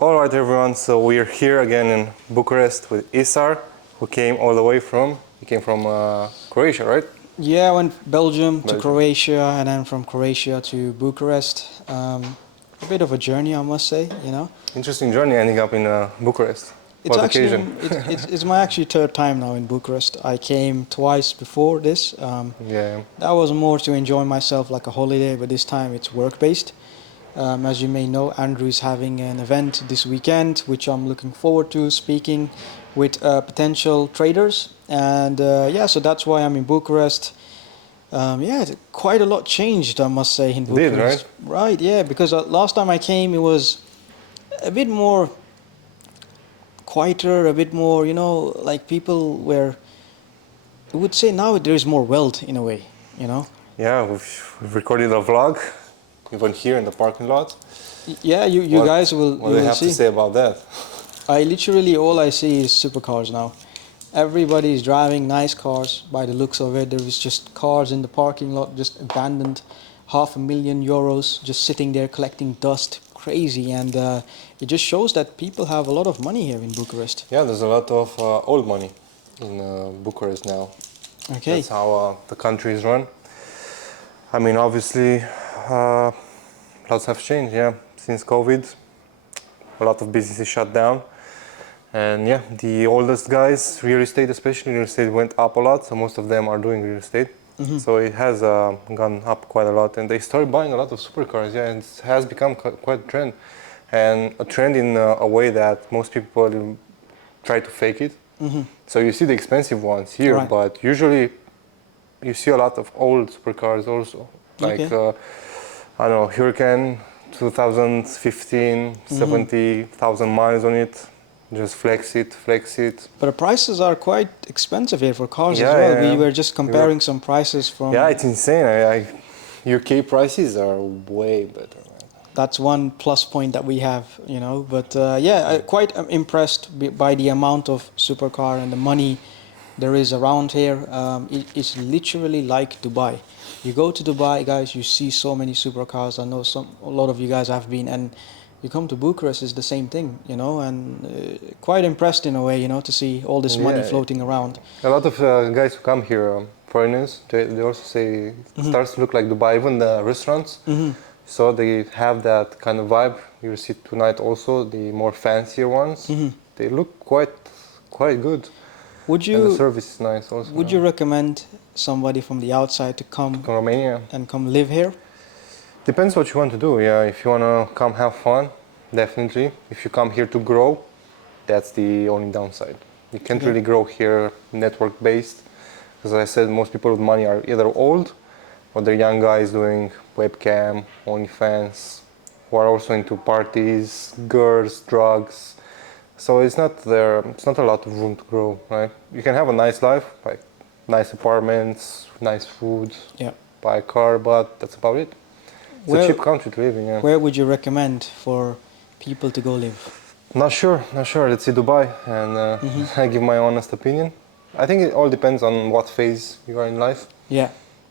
All right, everyone. So we're here again in Bucharest with Isar, who came all the way from. He came from Croatia, right? Yeah, I went Belgium to Belgium. Croatia and then from Croatia to Bucharest. A bit of a journey, I must say, you know. Interesting journey ending up in Bucharest. It's What actually occasion? it's my actually third time now in Bucharest. I came twice before this. Yeah. That was more to enjoy myself like a holiday, but this time it's work-based. As you may know, Andrew is having an event this weekend, which I'm looking forward to, speaking with potential traders. And yeah, so that's why I'm in Bucharest. Yeah, quite a lot changed, I must say, in Did, right? Bucharest. Right, yeah, because last time I came, it was a bit more quieter, a bit more, you know, like people were, I would say now there is more wealth in a way, you know. Yeah, we've recorded a vlog, even here in the parking lot. Yeah, you guys will What you do you will have to see. say about that? I literally all I see is supercars now. Everybody is driving nice cars. By the looks of it, there is just cars in the parking lot, just abandoned, €500,000 just sitting there collecting dust. Crazy, and it just shows that people have a lot of money here in Bucharest. Yeah, there's a lot of old money in Bucharest now. Okay. That's how the country is run. I mean, obviously, lots have changed, yeah. Since COVID, a lot of businesses shut down. And yeah, the oldest guys, real estate especially, real estate went up a lot. So most of them are doing real estate. So it has gone up quite a lot. And they started buying a lot of supercars, yeah. And it has become quite a trend. And a trend in a way that most people try to fake it. So you see the expensive ones here, Right. but usually you see a lot of old supercars also. Like, Okay. I don't know, Hurricane 2015, 70,000 miles on it. Just flex it. But the prices are quite expensive here for cars Yeah, as well. yeah. We were just comparing some prices from. Yeah, it's insane. UK prices are way better, man. That's one plus point that we have, you know. But yeah, quite impressed by the amount of supercar and the money there is around here. It's literally like Dubai. You go to Dubai, guys, you see so many supercars. I know a lot of you guys have been, and you come to Bucharest, it's the same thing, you know. And quite impressed in a way, you know, to see all this money Yeah. floating around. A lot of guys who come here, foreigners, they also say it starts to look like Dubai, even the restaurants. So they have that kind of vibe. You see tonight also the more fancier ones. They look quite good. Would And the you service is nice also. would you recommend somebody from the outside to come From Romania? and come live here? Depends what you want to do. Yeah, if you want to come have fun, definitely. If you come here to grow, that's the only downside. You can't really grow here network based. As I said, most people with money are either old or they're young guys doing webcam, OnlyFans, who are also into parties, girls, drugs. So it's not a lot of room to grow, right? You can have a nice life, like nice apartments, nice food, Yeah. buy a car, but that's about it. It's a cheap country to live in, yeah. Where would you recommend for people to go live? Not sure. Let's see Dubai, and I give my honest opinion. I think it all depends on what phase you are in life. Yeah.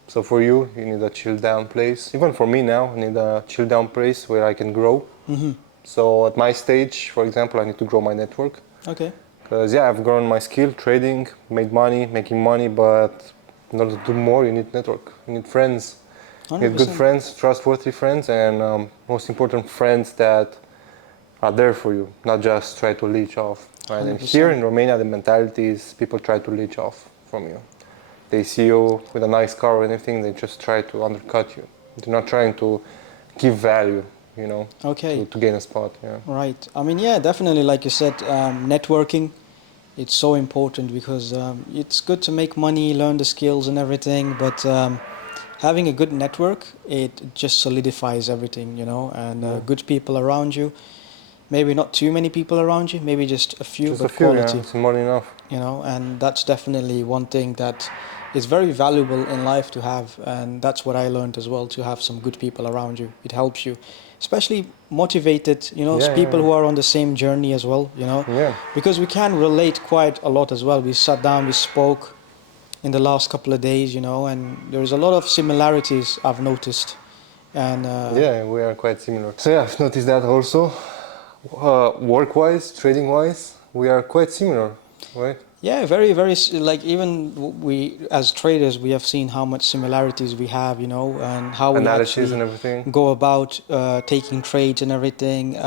So for you, you need a chill down place. Even for me now, I need a chill down place where I can grow. So at my stage, for example, I need to grow my network. Okay. Because yeah, I've grown my skill, trading, making money, but in order to do more, you need network. You need friends. You need good 100%. friends, trustworthy friends, and most important, friends that are there for you, not just try to leech off. Right? And 100%. here in Romania, the mentality is people try to leech off from you. They see you with a nice car or anything, they just try to undercut you. They're not trying to give value, you know, Okay. to gain a spot. Yeah. Right. I mean, yeah, definitely. Like you said, networking, it's so important because it's good to make money, learn the skills and everything. But having a good network, it just solidifies everything, you know, and good people around you. Maybe not too many people around you, maybe just a few, Just but a few, quality. yeah, it's more than enough. You know, and that's definitely one thing that is very valuable in life to have, and that's what I learned as well, to have some good people around you. It helps you, especially motivated, you know, Yeah, people yeah. who are on the same journey as well, you know, Yeah. because we can relate quite a lot as well. We sat down, we spoke in the last couple of days, you know, and there's a lot of similarities I've noticed. And Yeah, we are quite similar. So yeah, I've noticed that also. Work-wise, trading-wise, we are quite similar, right? Yeah, very, very, like even we, as traders, we have seen how much similarities we have, you know, and how we Analysis actually and everything. go about taking trades and everything.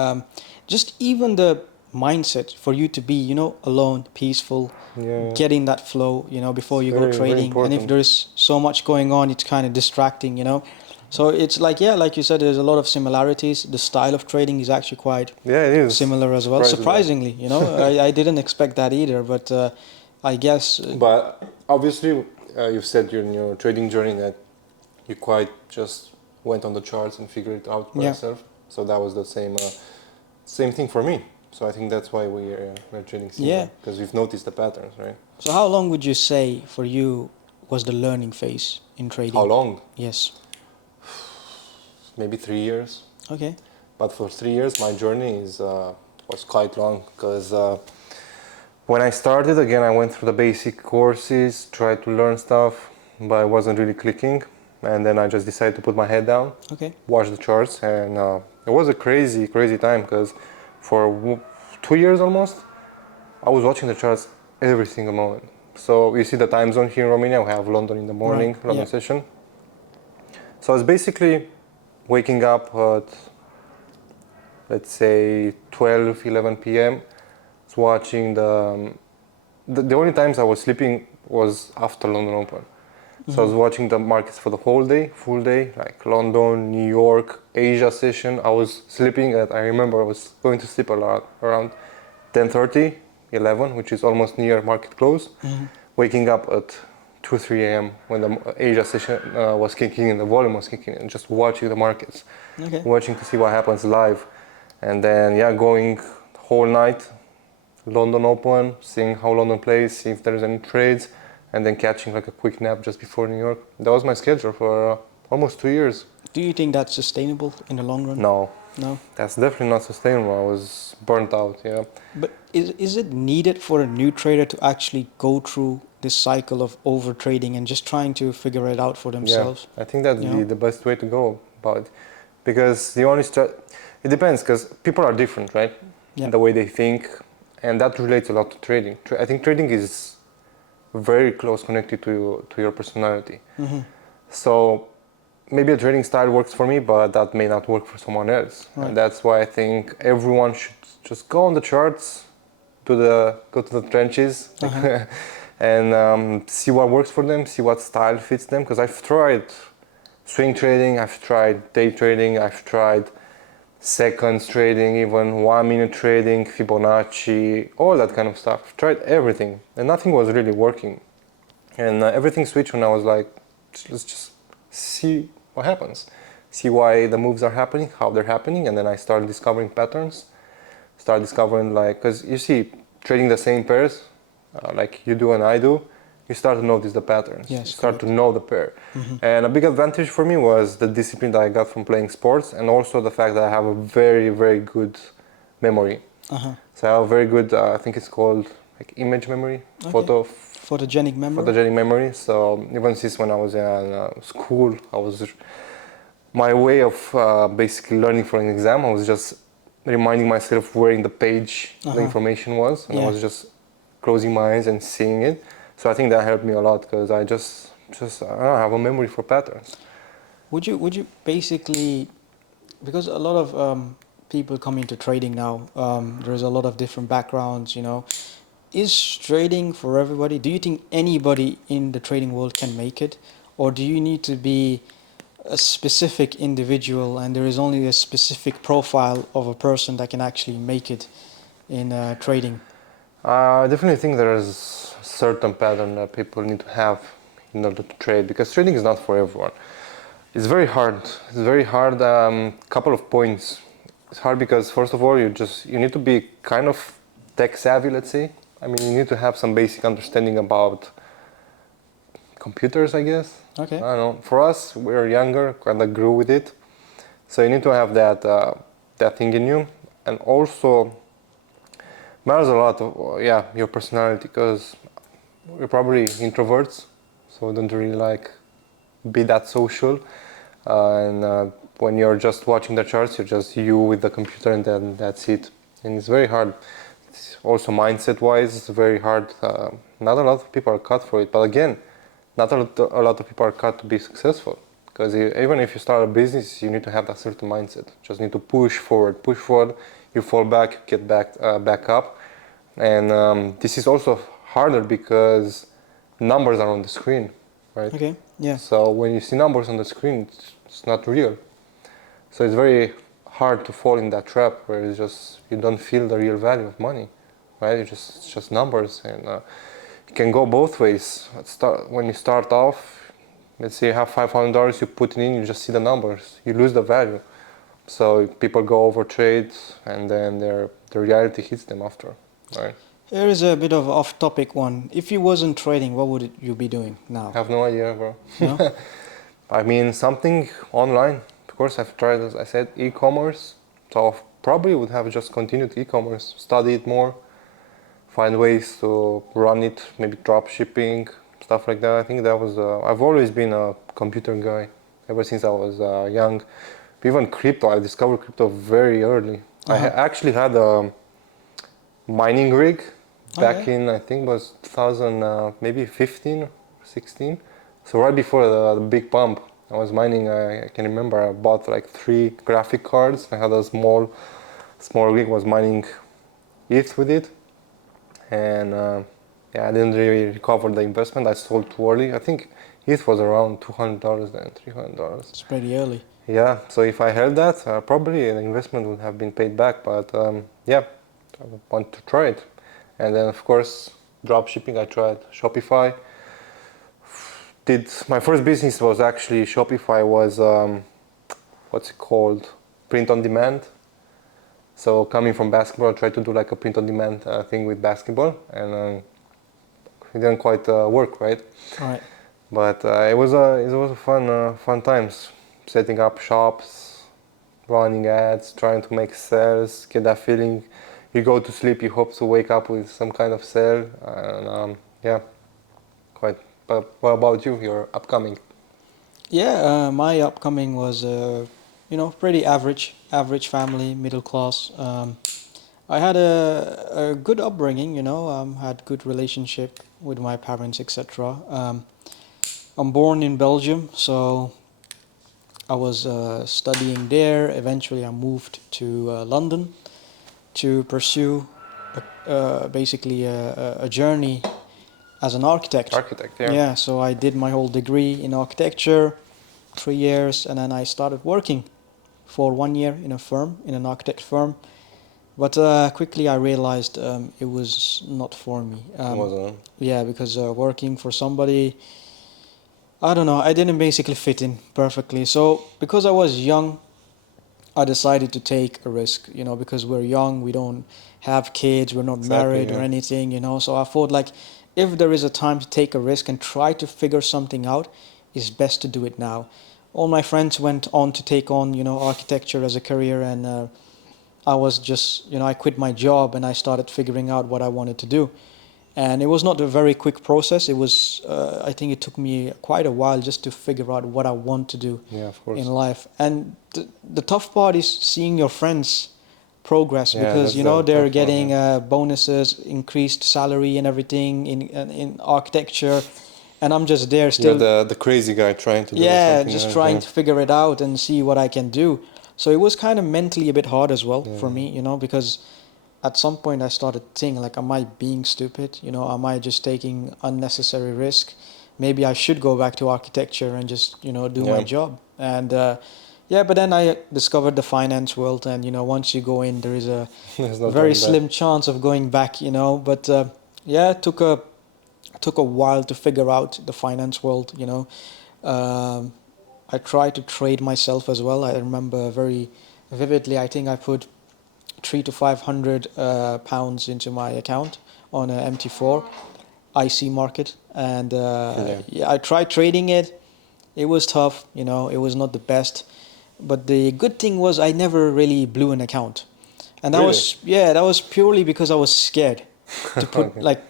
Just even the mindset for you to be, you know, alone, peaceful, Yeah, getting that flow, you know, before it's you go very, very trading. And if important. there's so much going on, it's kind of distracting, you know. So it's like, yeah, like you said, there's a lot of similarities. The style of trading is actually quite Yeah, it is. similar as well. Surprisingly. Surprisingly, you know, I didn't expect that either, but I guess, But obviously, you said in your trading journey that you quite just went on the charts and figured it out by yeah, yourself. So that was the same thing for me. So I think that's why we're trading yeah. similar because we've noticed the patterns, right? So how long would you say for you was the learning phase in How trading? long? Yes. Maybe 3 years. Okay. But for 3 years, my journey was quite long because when I started, again, I went through the basic courses, tried to learn stuff, but it wasn't really clicking. And then I just decided to put my head down, Okay. watch the charts, and it was a crazy, crazy time because for 2 years almost, I was watching the charts every single moment. So you see the time zone here in Romania, we have London in the Right. morning, London Yeah. session. So I was basically waking up at, let's say, 12, 11 p.m. Watching the only times I was sleeping was after London Open. So I was watching the markets for the whole day, full day, like London, New York, Asia session. I was sleeping at, I remember I was going to sleep a lot, around 10:30, 11, which is almost near market close. Waking up at 2, 3 a.m. when the Asia session was kicking in, the volume was kicking in, just watching the markets, Okay. watching to see what happens live. And then, yeah, going the whole night, London Open, seeing how London plays, see if there's any trades, and then catching like a quick nap just before New York. That was my schedule for almost 2 years. Do you think that's sustainable in the long run? No, No. that's definitely not sustainable. I was burnt out, yeah. But is it needed for a new trader to actually go through this cycle of over trading and just trying to figure it out for Yeah, themselves? I think that's You know? the best way to go about it. Because it depends, because people are different, right? Yeah. The way they think, and that relates a lot to trading. I think trading is very close connected to your personality. So maybe a trading style works for me, but that may not work for someone else. Right. And that's why I think everyone should just go on the charts, go to the trenches, and see what works for them, see what style fits them. Because I've tried swing trading, I've tried day trading, I've tried seconds trading, even 1 minute trading, Fibonacci, all that kind of stuff. I've tried everything, and nothing was really working. And everything switched when I was like, let's just see what happens, see why the moves are happening, how they're happening, and then I started discovering patterns. Start discovering, like, because you see, trading the same pairs, like you do and I do, you start to notice the patterns. Yes, you start correct. to know the pair. And a big advantage for me was the discipline that I got from playing sports, and also the fact that I have a very, very good memory. So I have a very good, I think it's called like image memory, Okay. Photogenic memory. photogenic memory. So even since when I was in school, my way of basically learning for an exam, I was just reminding myself where in the page the information was, and I Yeah. was just closing my eyes and seeing it. So I think that helped me a lot because I just I don't know, have a memory for patterns. Would you basically, because a lot of people come into trading now, there's a lot of different backgrounds, you know. Is trading for everybody? Do you think anybody in the trading world can make it? Or do you need to be a specific individual and there is only a specific profile of a person that can actually make it in trading? I definitely think there is a certain pattern that people need to have in order to trade because trading is not for everyone. It's very hard. It's very hard. Couple of points. It's hard because first of all, you need to be kind of tech savvy. Let's say. I mean, you need to have some basic understanding about computers, I guess. Okay. I don't know. For us, we're younger, kind of grew with it, so you need to have that thing in you, and also matters a lot of your personality because we're probably introverts, so we don't really like be that social, and when you're just watching the charts, you're just you with the computer, and then that's it. and it's very hard. It's also mindset-wise, it's very hard. Not a lot of people are cut for it, but again, not a lot of people are cut to be successful. Because even if you start a business, you need to have that certain mindset. Just need to push forward. You fall back, get back up. And this is also harder because numbers are on the screen, right? Okay. Yeah. So when you see numbers on the screen, it's not real. So it's very hard to fall in that trap where it's just you don't feel the real value of money, right? It's just numbers, and it can go both ways. When you start off, let's say you have $500, you put it in, you just see the numbers, you lose the value. So people go over trade, and then the reality hits them after, right? Here is a bit of off-topic one. If you wasn't trading, what would you be doing now? I have no idea, bro. No? I mean, something online. Of course, I've tried, as I said, e-commerce. So I probably would have just continued e-commerce, study it more, find ways to run it, maybe drop shipping, stuff like that. I think that was, I've always been a computer guy ever since I was young. Even crypto, I discovered crypto very early. I actually had a mining rig back in, I think it was 2000, maybe 15 or 16. So right before the big pump, I was mining. I can remember I bought like 3 graphic cards. I had a small rig, was mining ETH with it. And yeah, I didn't really recover the investment. I sold too early. I think ETH was around $200 then, $300. It's pretty early. Yeah, so if I held that, probably the investment would have been paid back. But yeah, I want to try it. And then of course, drop shipping. I tried Shopify. My first business was actually Shopify. Was what's it called? Print on demand. So coming from basketball, I tried to do like a print on demand thing with basketball, and it didn't quite work, right? Right. But it was a fun times, setting up shops, running ads, trying to make sales, get that feeling. You go to sleep, you hope to wake up with some kind of sale, and yeah, quite. But what about you? Your upcoming? Yeah, my upcoming was, pretty average family, middle class. I had a good upbringing, had good relationship with my parents, etc. I'm born in Belgium, so I was studying there. Eventually, I moved to London to pursue basically a journey as an architect. Architect, yeah. Yeah, so I did my whole degree in architecture, 3 years, and then I started working for 1 year in an architect firm. But quickly I realized it was not for me. It wasn't. Yeah, because working for somebody, I don't know, I didn't basically fit in perfectly. So because I was young, I decided to take a risk, because we're young, we don't have kids, we're not married or anything, So I thought like, if there is a time to take a risk and try to figure something out, it's best to do it now. All my friends went on to take on, architecture as a career, and I was just, I quit my job and I started figuring out what I wanted to do. And it was not a very quick process. It was, I think it took me quite a while just to figure out what I want to do in life. And the tough part is seeing your friends progress, because they're getting bonuses, increased salary and everything in architecture, and I'm just there still. You're the crazy guy trying to do something. Just trying to figure it out and see what I can do. So it was kind of mentally a bit hard as well for me, because at some point I started thinking like, am I being stupid? Am I just taking unnecessary risk? Maybe I should go back to architecture and just do my job. And but then I discovered the finance world, and once you go in, there is a very slim chance of going back. But it took a while to figure out the finance world. I tried to trade myself as well. I remember very vividly. I think I put 300 to 500 pounds into my account on a MT4 IC market, and I tried trading it. It was tough. It was not the best. But the good thing was I never really blew an account, and that was purely because I was scared to put like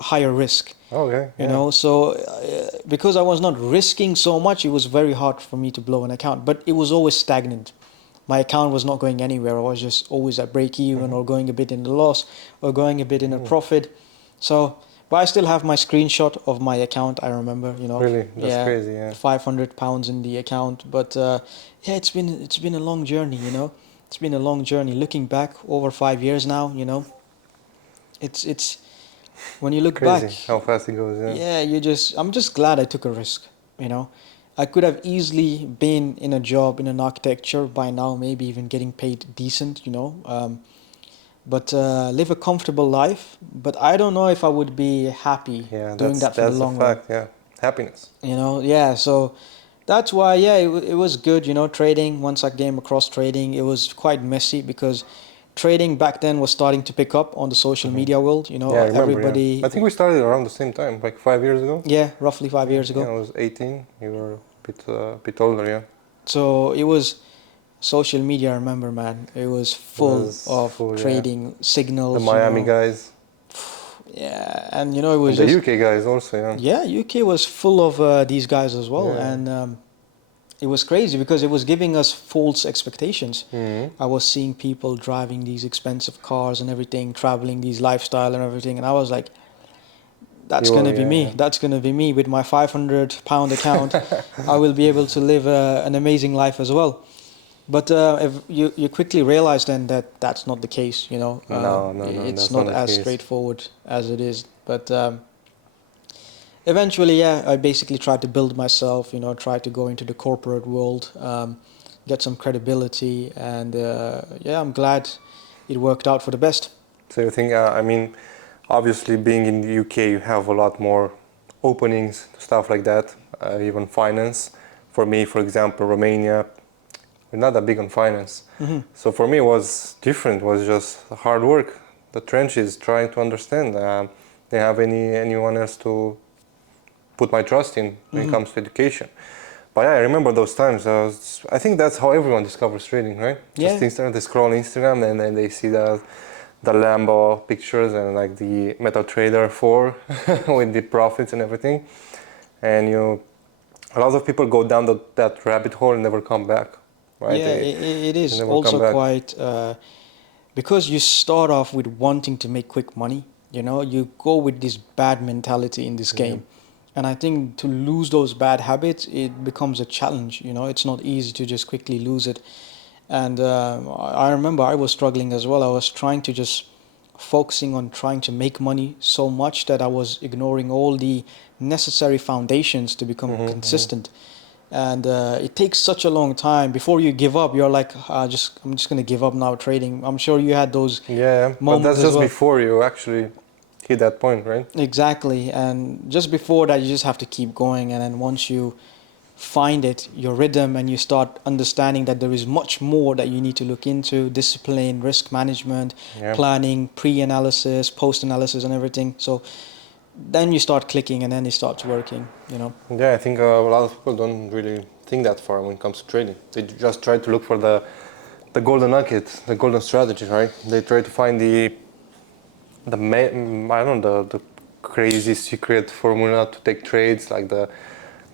higher risk. So because I was not risking so much, it was very hard for me to blow an account. But it was always stagnant. my account was not going anywhere. I was just always at break even or going a bit in the loss or going a bit in a profit. So, but I still have my screenshot of my account. I remember, you know, Really, that's yeah, crazy. Yeah, £500 in the account. But yeah, it's been a long journey, you know. It's been a long journey. Looking back, over 5 years now, you know, it's when you look back, crazy how fast it goes. Yeah, yeah, I'm just glad I took a risk, you know. I could have easily been in a job in an architecture by now, maybe even getting paid decent, you know. But live a comfortable life. But I don't know if I would be happy yeah, doing that for the that's a long run. fact. Yeah, happiness. You know, yeah. So that's why, yeah, it was good. You know, trading. Once I came across trading, it was quite messy because trading back then was starting to pick up on the social media world. You know, Yeah, I remember. Yeah, everybody. I think we started around the same time, like 5 years ago. Yeah, roughly 5 years Yeah, ago. I was 18. You were a bit older. Yeah, So it was social media. I remember, man. It was full was of full. Yeah, trading the signals. You Miami know, guys yeah, and you know it was and the just UK guys also. Yeah, yeah. UK was full of these guys as well, yeah. and it was crazy because it was giving us false expectations. Hmm. I was seeing people driving these expensive cars and everything, traveling these lifestyle and everything, and I was like, that's You were, gonna be yeah, me. That's gonna be me with my £500 account. I will be able to live an amazing life as well. But if you quickly realize then that that's not the case. You know, No, no, no, it's that's not not the as case. straightforward as it is. But eventually, yeah, I basically tried to build myself. You know, try to go into the corporate world, get some credibility, and yeah, I'm glad it worked out for the best. So you think, I mean, obviously being in the UK, you have a lot more openings, stuff like that, even finance. For me, for example, Romania, we're not that big on finance. Hmm. So for me, it was different. It was just hard work, the trenches, trying to understand. Didn't have anyone else to put my trust in when it Hmm. comes to education. But yeah, I remember those times. I think that's how everyone discovers trading, right? Just Yeah, Instagram, they scroll Instagram and then they see the Lambo pictures and like the Metal Trader 4 with the profits and everything. And a lot of people go down that rabbit hole and never come back, right? yeah, it They is never come also back. quite because you start off with wanting to make quick money. You know, you go with this bad mentality in this Yeah. game, and I think to lose those bad habits, it becomes a challenge. You know, it's not easy to just quickly lose it. And I remember I was struggling as well. I was trying to just focusing on trying to make money so much that I was ignoring all the necessary foundations to become consistent. And it takes such a long time before you give up. You're like, I'm just gonna give up now trading. I'm sure you had those Yeah, but moments that's as just well. before you actually hit that point, right? Exactly. And just before that, you just have to keep going. And then once you find it, your rhythm, and you start understanding that there is much more that you need to look into: discipline, risk management, Yeah. planning, pre-analysis, post-analysis, and everything. So then you start clicking, and then it starts working. You know. Yeah, I think a lot of people don't really think that far when it comes to trading. They just try to look for the golden nugget, the golden strategy, right? They try to find I don't know, the crazy secret formula to take trades, like the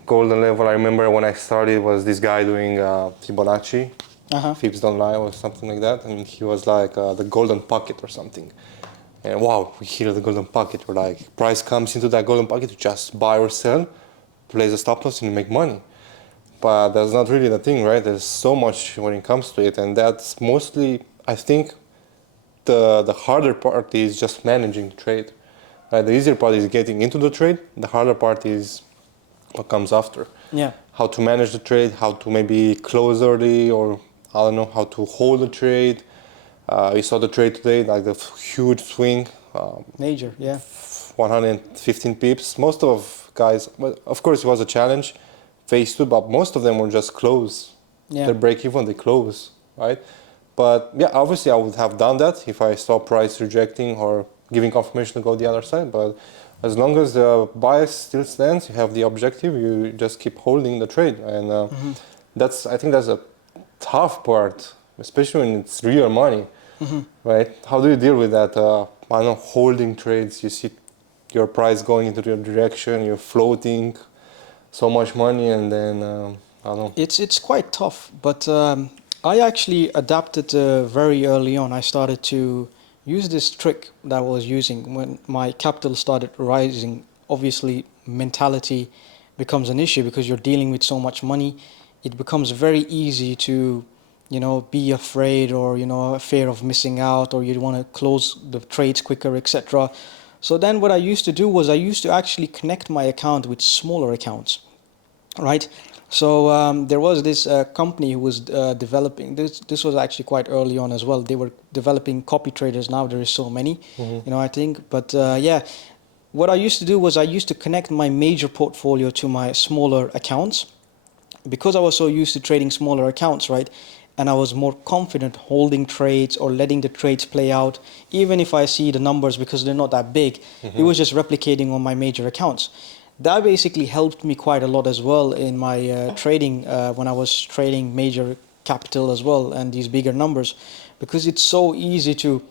golden level. I remember when I started was this guy doing Fibonacci, Uh huh. Fibs don't lie or something like that, and he was like the golden pocket or something. And wow, we hit the golden pocket. We're like, price comes into that golden pocket, you just buy or sell, place a stop loss, and you make money. But that's not really the thing, right? There's so much when it comes to it, and that's mostly, I think, the harder part is just managing the trade. Right? The easier part is getting into the trade. The harder part is what comes after. Yeah. How to manage the trade, how to maybe close early, or I don't know, how to hold the trade. We saw the trade today, like the huge swing, Major. Yeah. 115 pips. Most of guys, well, of course, it was a challenge, phase two, but most of them were just close. Yeah. They break even, they close, right? But yeah, obviously, I would have done that if I saw price rejecting or giving confirmation to go the other side. But as long as the bias still stands, you have the objective, you just keep holding the trade, and I think that's a tough part, especially when it's real money, right? How do you deal with that? I don't know, holding trades. You see your price going into your direction, you're floating so much money, and then I don't know. It's quite tough, but I actually adapted very early on. I started to use this trick that I was using when my capital started rising. Obviously, mentality becomes an issue because you're dealing with so much money. It becomes very easy to, be afraid or, fear of missing out, or you want to close the trades quicker, etc. So then what I used to do was I used to actually connect my account with smaller accounts, right? So there was this company who was developing this. This was actually quite early on as well. They were developing copy traders. Now there is so many, I think. But yeah, what I used to do was I used to connect my major portfolio to my smaller accounts because I was so used to trading smaller accounts, right? And I was more confident holding trades or letting the trades play out, even if I see the numbers because they're not that big. It was just replicating on my major accounts. That basically helped me quite a lot as well in my trading when I was trading major capital as well and these bigger numbers, because it's so easy to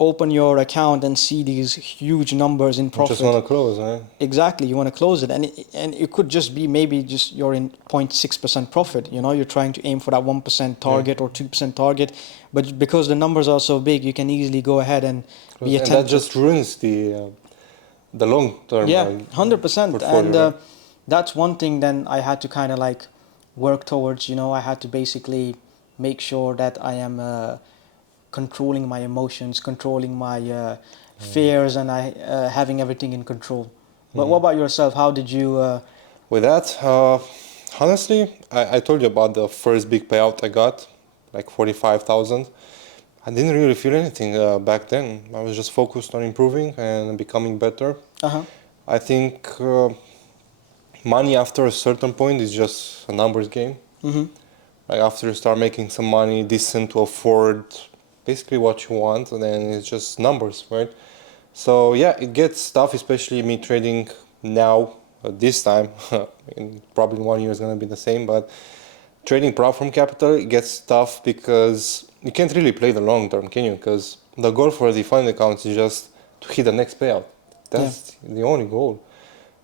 open your account and see these huge numbers in You just profit. want to close, right? Exactly, you want to close it, and it could just be maybe just you're in 0.6% profit. You're trying to aim for that 1% target or 2% target, but because the numbers are so big, you can easily go ahead and be And that attempted. just ruins the long term Yeah, 100%. portfolio, And right? that's one thing then I had to kind of like work towards. I had to basically make sure that I am controlling my emotions, controlling my fears, and I having everything in control. But what about yourself? How did you? With that, honestly, I told you about the first big payout I got, like 45,000. I didn't really feel anything back then. I was just focused on improving and becoming better. Uh-huh. I think money after a certain point is just a numbers game. Mm-hmm. Like after you start making some money decent to afford basically what you want, and then it's just numbers, right? So yeah, it gets tough, especially me trading now this time. Probably in 1 year is gonna be the same, but trading prop from capital, it gets tough because you can't really play the long term, can you? Because the goal for the fund accounts is just to hit the next payout. Yeah. That's the only goal.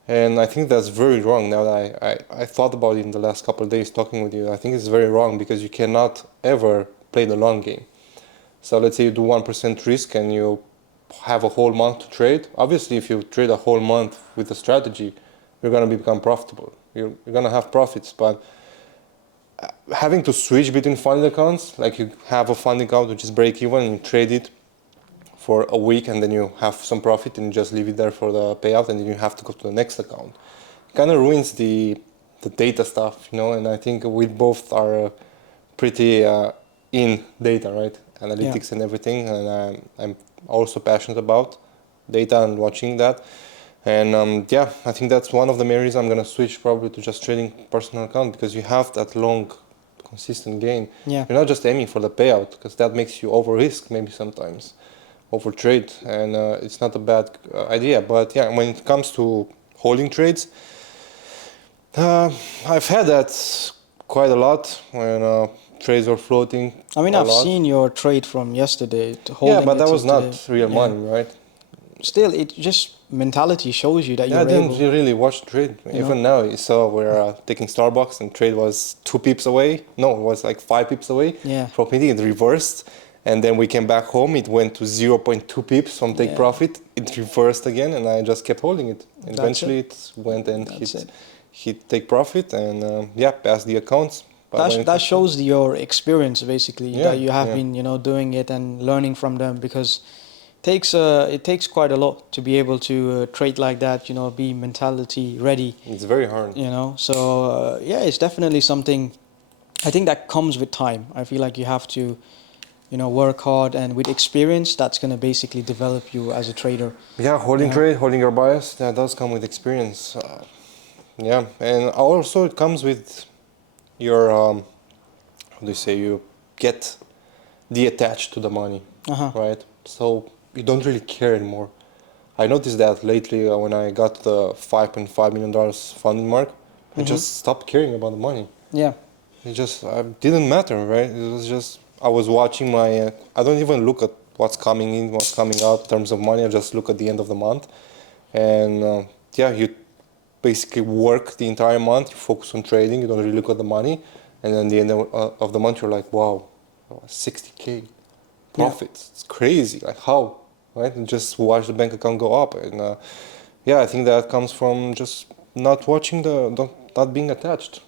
And I think that's very wrong now that I thought about it in the last couple of days talking with you. I think it's very wrong because you cannot ever play the long game. So let's say you do 1% risk and you have a whole month to trade. Obviously, if you trade a whole month with a strategy, you're going to become profitable. You're going to have profits. But having to switch between fund accounts, like you have a fund account which is break even and you trade it for a week and then you have some profit and you just leave it there for the payout and then you have to go to the next account. It kind of ruins the data stuff, and I think we both are pretty in data, right? Analytics and everything, and I'm also passionate about data and watching that. And yeah, I think that's one of the main reasons I'm gonna switch probably to just trading personal account, because you have that long, consistent gain. Yeah. You're not just aiming for the payout, because that makes you over risk maybe sometimes, over trade, and it's not a bad idea. But yeah, when it comes to holding trades, I've had that quite a lot when trades were floating. I mean, a I've lot. seen your trade from yesterday to Yeah, holding but it that till was not today. real Yeah. money, right? Still, it just mentality shows you that Yeah, I you're didn't able. really watch trade. Even now, you saw we're taking Starbucks and trade was 2 pips away. No, it was like 5 pips away Yeah. from hitting. It reversed, and then we came back home. It went to 0.2 pips from take Yeah. profit. It reversed again, and I just kept holding it. And That's eventually, it. it went and That's it. hit take profit, and yeah, passed the accounts. But when it That comes to- shows your experience basically, Yeah, that you have yeah. been doing it and learning from them, because it takes quite a lot to be able to trade like that, be mentality ready, It's very hard. so yeah, it's definitely something. I think that comes with time. I feel like you have to work hard, and with experience that's going to basically develop you as a trader. Yeah, holding trade, holding your bias, that does come with experience. Yeah, and also it comes with your, how do you say, you get detached to the money, Uh-huh. right? So you don't really care anymore. I noticed that lately when I got the $5.5 million funding mark, I just stopped caring about the money. Yeah. It just didn't matter, right? It was just, I was watching my, I don't even look at what's coming in, what's coming out in terms of money. I just look at the end of the month. And yeah, you basically work the entire month, you focus on trading, you don't really look at the money. and then the end of the month you're like, wow, 60K profits. It's crazy. Like how, right? And just watch the bank account go up, and yeah, I think that comes from just not watching not being attached,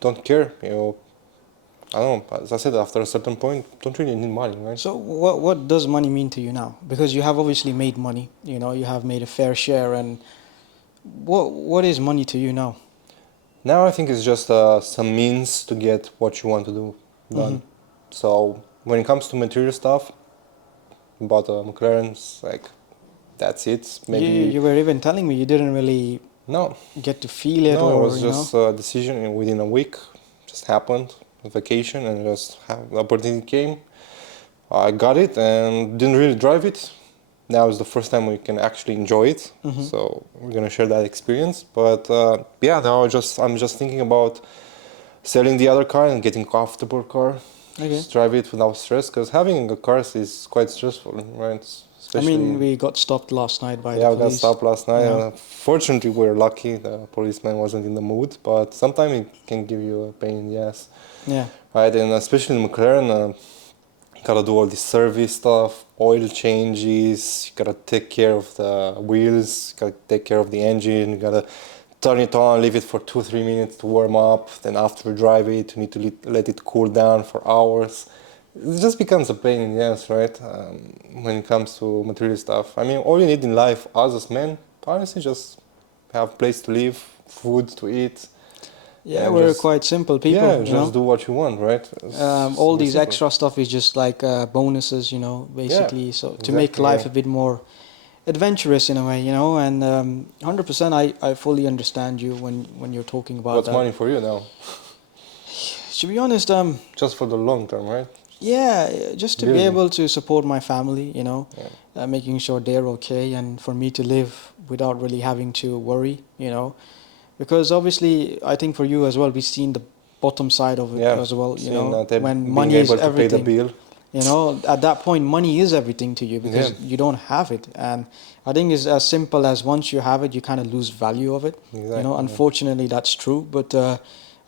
don't care. I don't know. As I said, after a certain point, don't really need money, right? So what does money mean to you now? Because you have obviously made money, you have made a fair share, and what is money to you now? Now I think it's just some means to get what you want to do done. So when it comes to material stuff, bought a McLaren's, like that's it. You Maybe you were even telling me you didn't really no, get to feel it, no, it or was just a decision within a week. Just happened, a vacation, and just the opportunity came. I got it and didn't really drive it. Now is the first time we can actually enjoy it. So we're gonna share that experience. But yeah, now I'm just thinking about selling the other car and getting a comfortable car. Okay. Just drive it without stress, because having a car is quite stressful, right? I mean, we got stopped last night by the yeah, we got police. stopped last night. Yeah. Fortunately, we were lucky. The policeman wasn't in the mood, but sometimes it can give you a pain in the ass. Yeah. Right, and especially in McLaren, you gotta do all this service stuff, oil changes, you gotta take care of the wheels, you gotta take care of the engine, you gotta turn it on, leave it for 2-3 minutes to warm up, then after you drive it, you need to let it cool down for hours. It just becomes a pain in the ass, right? When it comes to material stuff. I mean, all you need in life, us as men, honestly, just have a place to live, food to eat. Yeah, and we're just, quite simple people. yeah, you just know? do what you want, right? All It's these simple. extra stuff is just like bonuses, basically. Yeah, So to make exactly, life yeah. a bit more adventurous in a way, and 100% I fully understand you when you're talking about What's that. money for you now? To be honest, Just for the long term, right? yeah, just to be Building. able to support my family, Yeah. making sure they're okay, and for me to live without really having to worry, because obviously I think for you as well, we've seen the bottom side of it Yeah. as well, Seeing not when being money is able to pay the everything. bill. At that point, money is everything to you because Yeah. you don't have it, and I think it's as simple as once you have it, you kind of lose value of it. Exactly, yeah. Unfortunately, that's true, but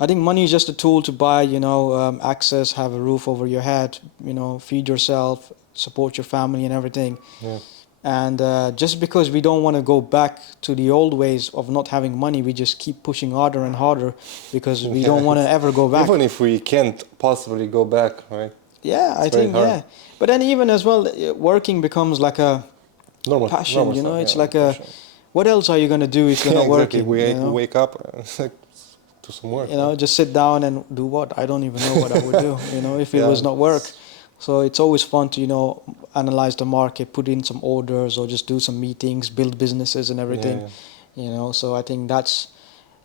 I think money is just a tool to buy, access, have a roof over your head, feed yourself, support your family and everything. Yeah. And just because we don't want to go back to the old ways of not having money, we just keep pushing harder and harder because we don't want to ever go back. Even if we can't possibly go back, right? Yeah, It's I very think, hard. yeah. But then even as well, working becomes like a Normal passion, stuff, it's yeah, like passion. what else are you going to do if you're Yeah, not exactly. working? We wake up like, do some work. Right? Just sit down and do what? I don't even know what I would do, if it was not work. So it's always fun to, analyze the market, put in some orders or just do some meetings, build businesses and everything, So I think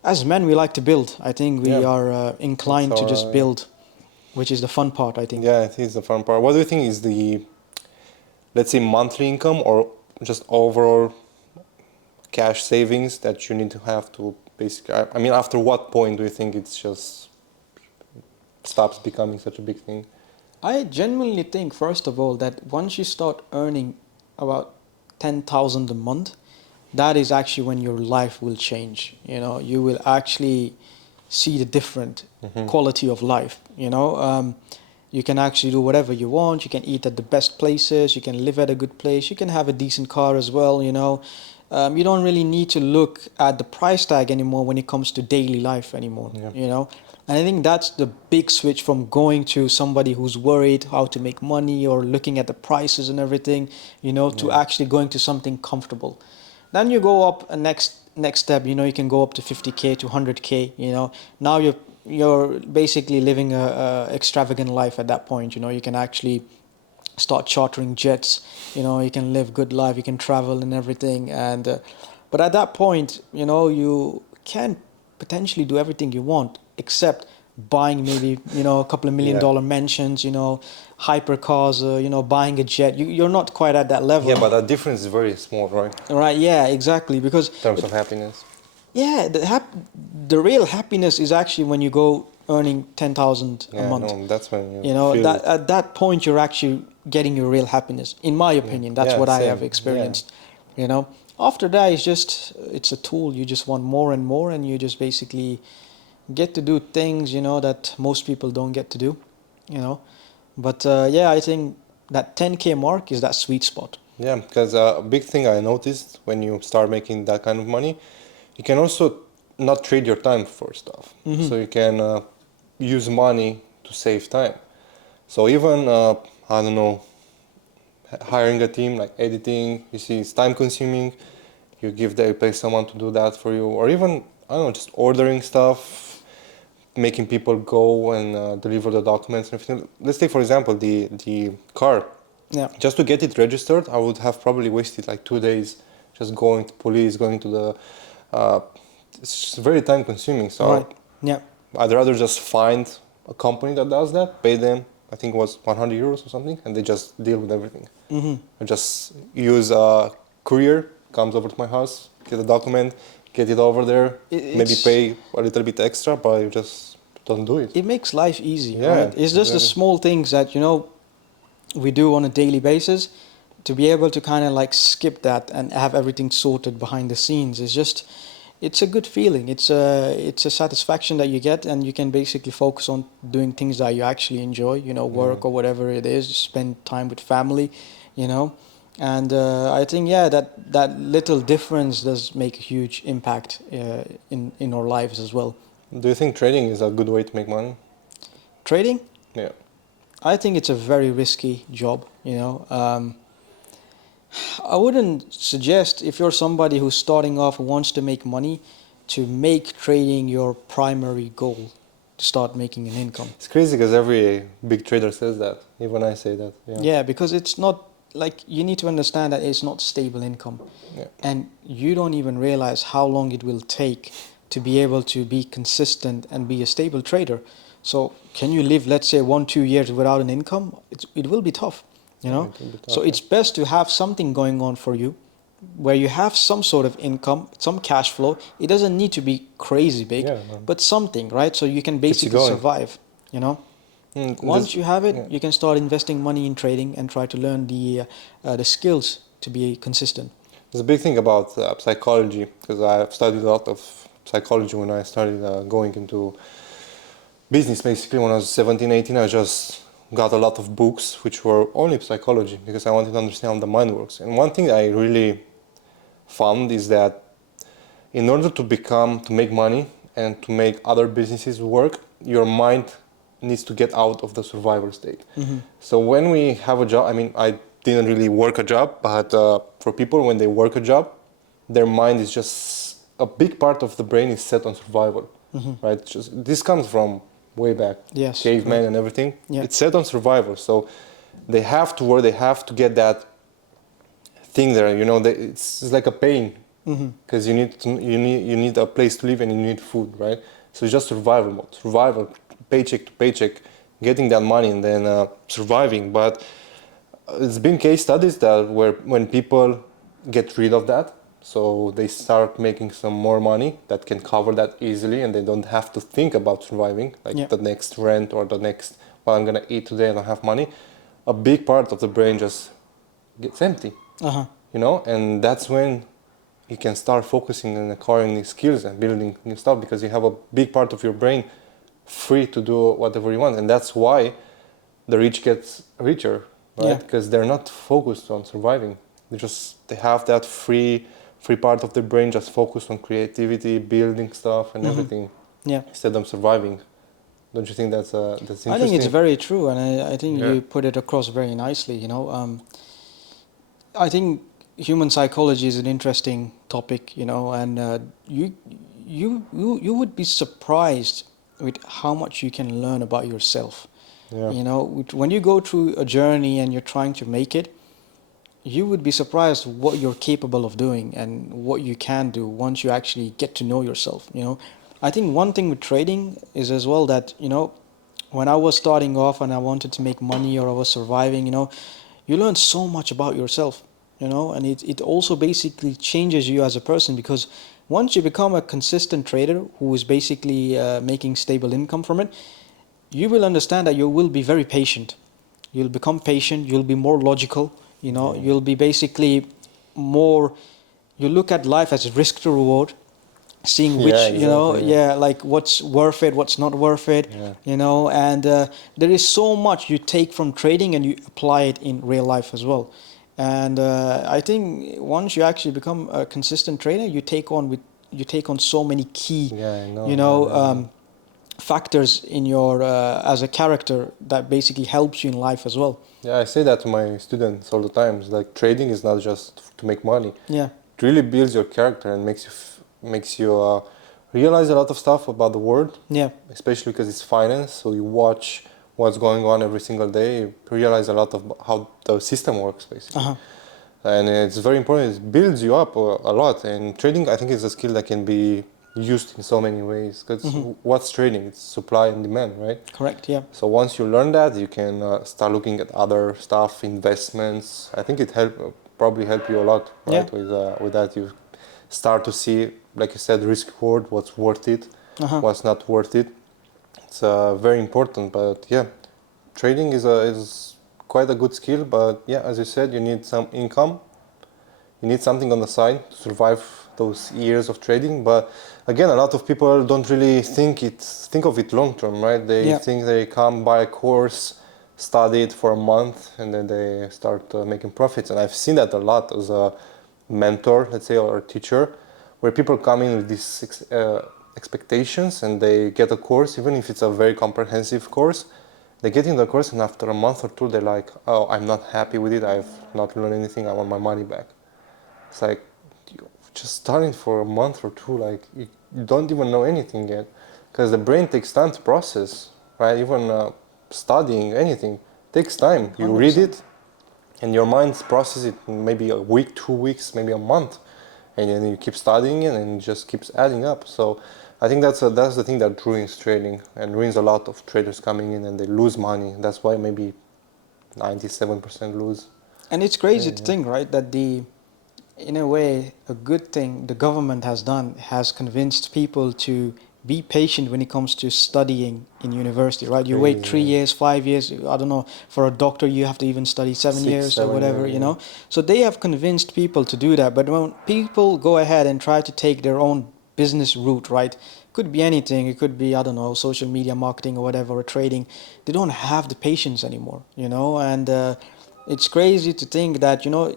as men, we like to build. I think we are inclined to just build, which is the fun part, I think. Yeah, I think it's the fun part. What do you think is the, let's say, monthly income or just overall cash savings that you need to have to basically, I mean, after what point do you think it's just stops becoming such a big thing? I genuinely think, first of all, that once you start earning about 10,000 a month, that is actually when your life will change. You will actually see the different quality of life. You can actually do whatever you want. You can eat at the best places. You can live at a good place. You can have a decent car as well. You don't really need to look at the price tag anymore when it comes to daily life anymore. And I think that's the big switch from going to somebody who's worried how to make money or looking at the prices and everything, to actually going to something comfortable. Then you go up a next step, you can go up to 50K to 100K, Now you're basically living a extravagant life at that point, you can actually start chartering jets, you can live good life, you can travel and everything. And but at that point, you can potentially do everything you want except buying maybe a couple of $1 million mansions, hypercars, buying a jet. You're not quite at that level. Yeah, but that difference is very small, right? Right, yeah, exactly, because In terms of happiness. Yeah, the real happiness is actually when you go earning 10,000 a month. No, that's when you feel that at that point you're actually getting your real happiness. In my opinion, that's what I have experienced. After that, it's a tool. You just want more and more, and you just basically get to do things, you know, that most people don't get to do, you know. But yeah, I think that 10K mark is that sweet spot. Yeah, because a big thing I noticed when you start making that kind of money, you can also not trade your time for stuff. So you can use money to save time. So even, I don't know, hiring a team like editing, you see it's time consuming, you pay someone to do that for you, or even, I don't know, just ordering stuff, making people go and deliver the documents and everything. Let's take, for example, the car. Yeah. Just to get it registered, I would have probably wasted like 2 days just going to police, going to the. It's just very time consuming. So Right. Yeah. I'd rather just find a company that does that, pay them, I think it was 100 euros or something, and they just deal with everything. I just use a courier, comes over to my house, get a document, get it over there, maybe It's, pay a little bit extra, but you just don't do it. it makes life easy, Yeah, right? It's just the exactly. small things that, you know, we do on a daily basis. To be able to kind of like skip that and have everything sorted behind the scenes is just, it's a good feeling. It's a satisfaction that you get, and you can basically focus on doing things that you actually enjoy, you know, work or whatever it is, spend time with family, you know. And I think, yeah, that little difference does make a huge impact in our lives as well. Do you think trading is a good way to make money? Trading, Yeah. I think it's a very risky job, you know. I wouldn't suggest, if you're somebody who's starting off and wants to make money, to make trading your primary goal to start making an income. It's crazy because every big trader says that. Even I say that. Yeah. Yeah, because it's not, like, you need to understand that it's not stable income. Yeah. And you don't even realize how long it will take to be able to be consistent and be a stable trader. So can you live, let's say, 1-2 years without an income? It will be tough, you know. It will be tough, So it's best to have something going on for you, where you have some sort of income, some cash flow. It doesn't need to be crazy big, Yeah, man. but something, right? So you can you basically going. survive, you know. Mm, Once you have it, yeah. you can start investing money in trading and try to learn the skills to be consistent. There's a big thing about psychology, because I've studied a lot of psychology when I started going into business. Basically, when I was 17, 18, I just got a lot of books which were only psychology because I wanted to understand how the mind works. And one thing I really found is that in order to make money and to make other businesses work, your mind needs to get out of the survival state. So when we have a job, I mean, I didn't really work a job, but for people, when they work a job, their mind is just, a big part of the brain is set on survival, right? This comes from way back, Yes, cavemen right. and everything. Yeah. It's set on survival. So they have to work, they have to get that thing there, you know, it's like a pain, because you need a place to live and you need food, right? So it's just survival mode, survival, paycheck to paycheck, getting that money and then surviving. But it's been case studies that where when people get rid of that, so they start making some more money that can cover that easily, and they don't have to think about surviving, like Yeah. the next rent or the next, what I'm gonna eat today, I don't have money. A big part of the brain just gets empty, you know, and that's when you can start focusing on acquiring new skills and building new stuff, because you have a big part of your brain free to do whatever you want. And that's why the rich gets richer, right? Yeah. Because they're not focused on surviving. They have that free part of their brain just focused on creativity, building stuff and everything, Yeah. instead of surviving. Don't you think that's interesting? I think it's very true, and I think Yeah. you put it across very nicely. You know, I think human psychology is an interesting topic. You know, and you would be surprised with how much you can learn about yourself. Yeah. You know, when you go through a journey and you're trying to make it, you would be surprised what you're capable of doing and what you can do once you actually get to know yourself. You know, I think one thing with trading is as well that, you know, when I was starting off and I wanted to make money or I was surviving, you know, you learn so much about yourself, you know, and it also basically changes you as a person, because once you become a consistent trader who is basically making stable income from it, you will understand that you will be very patient. You'll become patient, you'll be more logical, you know, you'll be basically more, you look at life as risk to reward. seeing Yeah, which, you know, exactly, yeah. like what's worth it, what's not worth it, Yeah. you know, and there is so much you take from trading and you apply it in real life as well. And I think once you actually become a consistent trader, you take on so many key, Yeah, I know. you Yeah, know, yeah, yeah. factors in your as a character that basically helps you in life as well. Yeah, I say that to my students all the time. It's like trading is not just to make money. Yeah, It really builds your character and makes you realize a lot of stuff about the world, yeah, especially because it's finance. So you watch what's going on every single day. You realize a lot of how the system works, basically. uh-huh. And it's very important. It builds you up a lot. And trading, I think, is a skill that can be used in so many ways. Because Hmm. what's trading? It's supply and demand, right? Correct. Yeah. So once you learn that, you can start looking at other stuff, investments. I think it probably help you a lot, Yeah. right? With that, you start to see, like you said, risk reward, what's worth it, Uh-huh. what's not worth it. It's very important. But yeah, trading is quite a good skill. But yeah, as you said, you need some income. You need something on the side to survive those years of trading. But again, a lot of people don't really think of it long term, right? They Yeah. think they come buy a course, study it for a month, and then they start making profits. And I've seen that a lot as a mentor, let's say, or a teacher, where people come in with these expectations and they get a course, even if it's a very comprehensive course. They get in the course, and after a month or two, they're like, "Oh, I'm not happy with it. I've not learned anything. I want my money back." It's like you just starting for a month or two, like you don't even know anything yet, because the brain takes time to process, right? Even studying anything takes time. You read 100%. it, and your mind processes it in maybe a week, 2 weeks, maybe a month, and then you keep studying it, and it just keeps adding up. So I think that's the thing that ruins trading and ruins a lot of traders coming in and they lose money. That's why maybe 97% lose. And it's crazy to Yeah. think, right, that in a way, a good thing the government has done has convinced people to be patient when it comes to studying in university, right? You wait Crazy. 3 years, 5 years, I don't know, for a doctor you have to even study 6, 7 years or 7 years. whatever, you know? So they have convinced people to do that. But when people go ahead and try to take their own business route, right? Could be anything. It could be, I don't know, social media marketing or whatever, or trading. They don't have the patience anymore, you know? And it's crazy to think that, you know,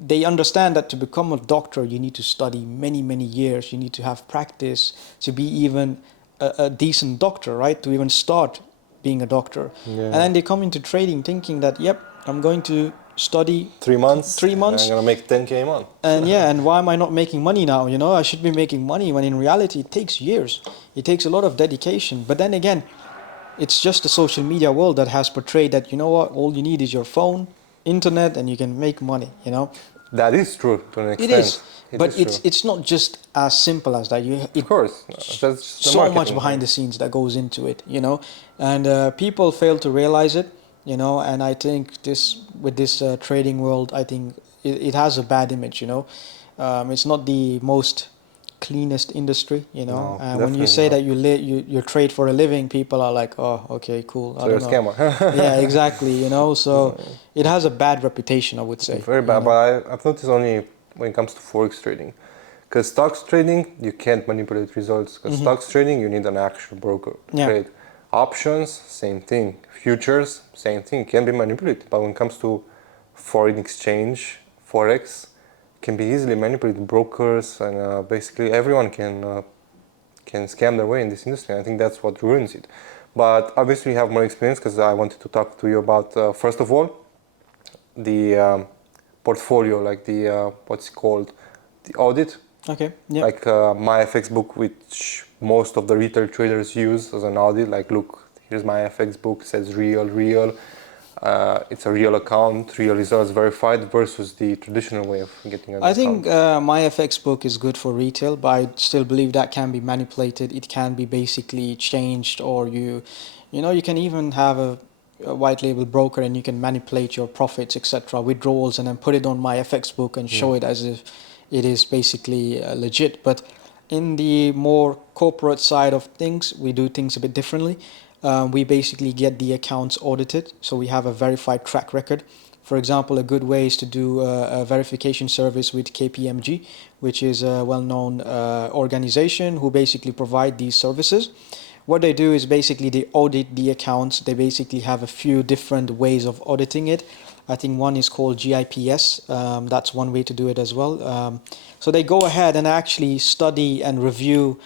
they understand that to become a doctor, you need to study many, many years. You need to have practice to be even a decent doctor, right? To even start being a doctor. Yeah. And then they come into trading thinking that, yep, I'm going to study 3 months, three and I'm months gonna make 10K a month. and yeah, and why am I not making money now? You know, I should be making money when in reality it takes years. It takes a lot of dedication. But then again, it's just the social media world that has portrayed that, you know what, all you need is your phone, internet, and you can make money, you know? That is true to an It is, extent. It but is true. it's not just as simple as that. Of course, that's just the So much marketing, behind right? the scenes that goes into it, you know, and people fail to realize it, you know. And I think this with this trading world, I think it has a bad image, you know. It's not the most cleanest industry, you know. No, When you definitely say not. that you trade for a living, people are like, oh, okay, cool. I So you're don't a know. scammer. Yeah, exactly, you know. So it has a bad reputation, I would say. Very You bad, but know. I've noticed only when it comes to Forex trading. Because stocks trading, you can't manipulate results. Because Hmm. stocks trading, you need an actual broker to Yeah. trade. Options, same thing. Futures, same thing. Can be manipulated. But when it comes to foreign exchange, Forex, can be easily manipulated. Brokers and basically everyone can scam their way in this industry. I think that's what ruins it. But obviously, you have more experience because I wanted to talk to you about, first of all, the portfolio, like the, what's it called? The audit, Okay. Yeah. like my FX book, which most of the retail traders use as an audit. Like, look, here's my FX book, says real. It's a real account, real results verified versus the traditional way of getting an I account. think my FX book is good for retail, but I still believe that can be manipulated. It can be basically changed, or you know, you can even have a white label broker and you can manipulate your profits, etc., withdrawals, and then put it on my FX book and Yeah. show it as if it is basically legit. But in the more corporate side of things, we do things a bit differently. We basically get the accounts audited, so we have a verified track record For example, a good way is to do a verification service with KPMG, which is a well-known organization who basically provide these services. What they do is basically they audit the accounts. They basically have a few different ways of auditing it. I think one is called GIPS. That's one way to do it as well. So they go ahead and actually study and review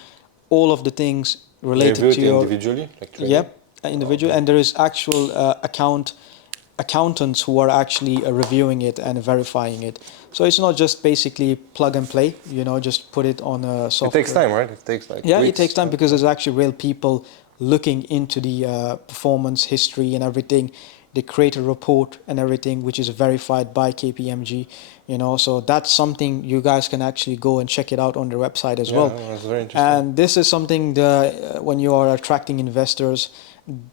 all of the things related to your individually, like trading? Yep, individual, and there is actual accountants who are actually reviewing it and verifying it. So it's not just basically plug and play, just put it on a software. It takes time, right? It takes like Yeah, weeks. it takes time because there's actually real people looking into the performance history and everything. They create a report and everything, which is verified by KPMG. So that's something you guys can actually go and check it out on their website as well. Yeah, that's very interesting. And this is something that when you are attracting investors,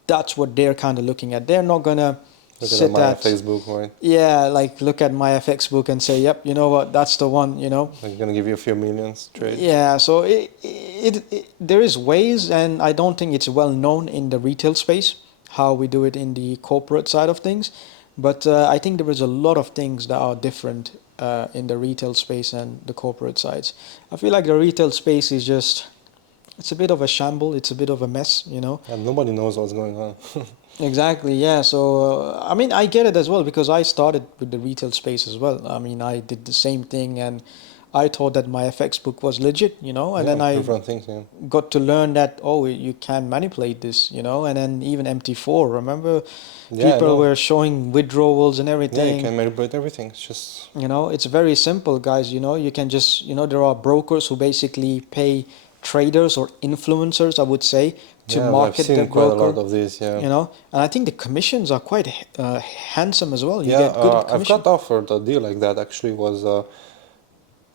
that's what they're kind of looking at. They're not gonna sit my at Facebook, right? Yeah, like look at my FX book and say, yep, you know what, that's the one. Like gonna give you a few millions trade. Yeah, so there is ways, and I don't think it's well known in the retail space how we do it in the corporate side of things. But I think there is a lot of things that are different in the retail space and the corporate sides. I feel like the retail space is it's a bit of a shamble, it's a bit of a mess, And nobody knows what's going on. Exactly, yeah. So, I get it as well because I started with the retail space as well. I did the same thing and I thought that my FX book was legit, and then I different things, yeah. got to learn that, you can manipulate this, and then even MT4, remember? Yeah, People were showing withdrawals and everything. Yeah, you can manipulate everything. It's just... It's very simple, guys, you can just, there are brokers who basically pay traders or influencers, I would say, to market the broker. I've seen quite a lot of this, yeah. And I think the commissions are quite handsome as well. You get good commission. I've got offered a deal like that. Actually, was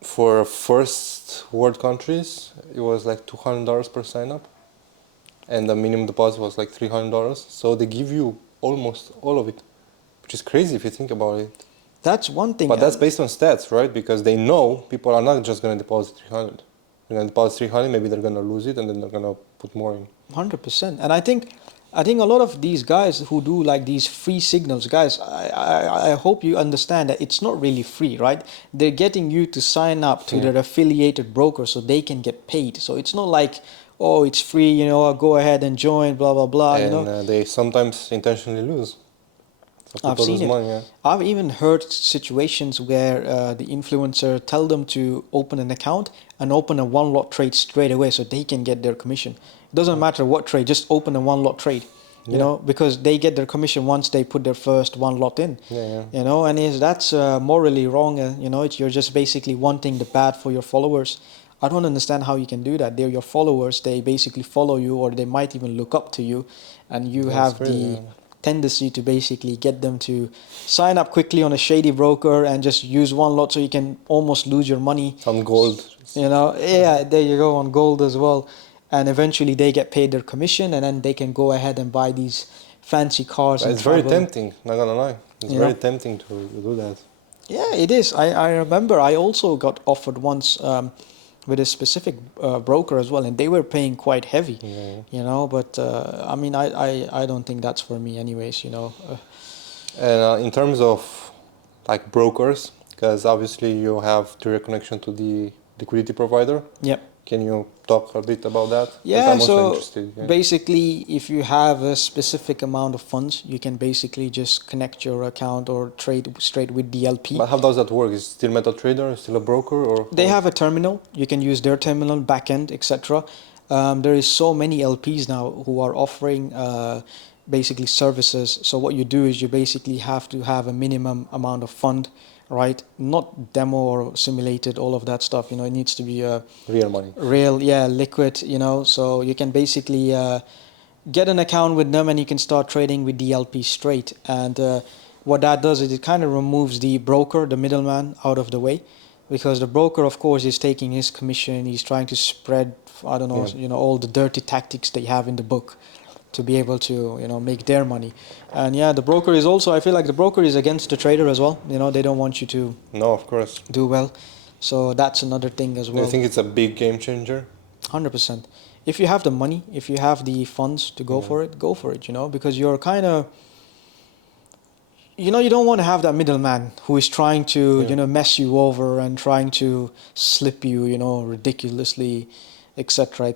for first world countries. It was like $200 per sign up, and the minimum deposit was like $300. So they give you almost all of it, which is crazy if you think about it. That's one thing. But that's based on stats, right? Because they know people are not just going to deposit 300. They're going to deposit 300, maybe they're going to lose it, and then they're going to put more in. 100%. And I think a lot of these guys who do like these free signals, guys, I hope you understand that it's not really free, right? They're getting you to sign up to their affiliated broker so they can get paid. So it's not like, it's free, go ahead and join, blah, blah, blah. And they sometimes intentionally lose. So I've seen it. money, yeah. I've even heard situations where the influencer tell them to open an account and open a one lot trade straight away so they can get their commission. It doesn't matter what trade, just open a one lot trade, because they get their commission once they put their first one lot in. And that's morally wrong. You're just basically wanting the bad for your followers. I don't understand how you can do that. They're your followers. They basically follow you, or they might even look up to you, and you have the tendency to basically get them to sign up quickly on a shady broker and just use one lot so you can almost lose your money. On gold. There you go, on gold as well. And eventually they get paid their commission, and then they can go ahead and buy these fancy cars. It's very tempting, not gonna lie. It's very tempting to do that. Yeah, it is. I remember I also got offered once with a specific broker as well, and they were paying quite heavy, but I don't think that's for me anyways, And in terms of like brokers, because obviously you have direct connection to the liquidity provider. Yep. Can you talk a bit about that? Yeah, I'm also so interested, basically if you have a specific amount of funds, you can basically just connect your account or trade straight with the LP. But how does that work? Is it still MetaTrader? Is it still a broker? Or They have a terminal. You can use their terminal, backend, etc. There is so many LPs now who are offering basically services. So what you do is you basically have to have a minimum amount of fund, right? Not demo or simulated, all of that stuff. It needs to be real money. Real, liquid. So you can basically get an account with them and you can start trading with the LP straight. And what that does is it kind of removes the broker, the middleman, out of the way, because the broker, of course, is taking his commission. He's trying to spread, all the dirty tactics they have in the book to be able to, make their money. And the broker is also, I feel like the broker is against the trader as well. They don't want you to No, of course. do well. So that's another thing as well. Do you think it's a big game changer? 100%. If you have the money, if you have the funds to go for it, because you're kind of, you know, you don't want to have that middleman who is trying to, you know, mess you over and trying to slip you, you know, ridiculously, etc.,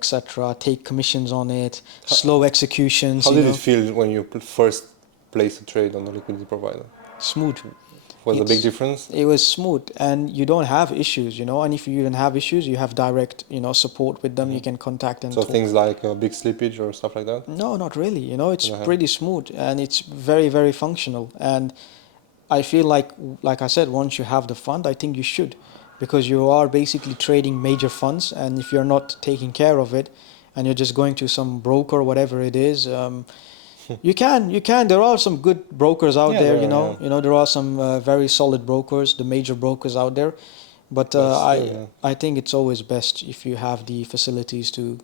take commissions on it, slow executions, How you did it know, feel when you first placed a trade on the liquidity provider? smooth. Was a big difference? It was smooth, and you don't have issues, you know. And if you even have issues, you have direct, you know, support with them. You can contact and So talk. things like big slippage or stuff like that? No, not really. You know, it's You don't have? pretty smooth and it's very, very functional. And I feel like I said, once you have the fund, I think you should, because you are basically trading major funds, and if you're not taking care of it, and you're just going to some broker, whatever it is, you can. There are some good brokers out Yeah, there, there you are, know. yeah. You know, there are some very solid brokers, the major brokers out there. But But still, yeah. I think it's always best if you have the facilities to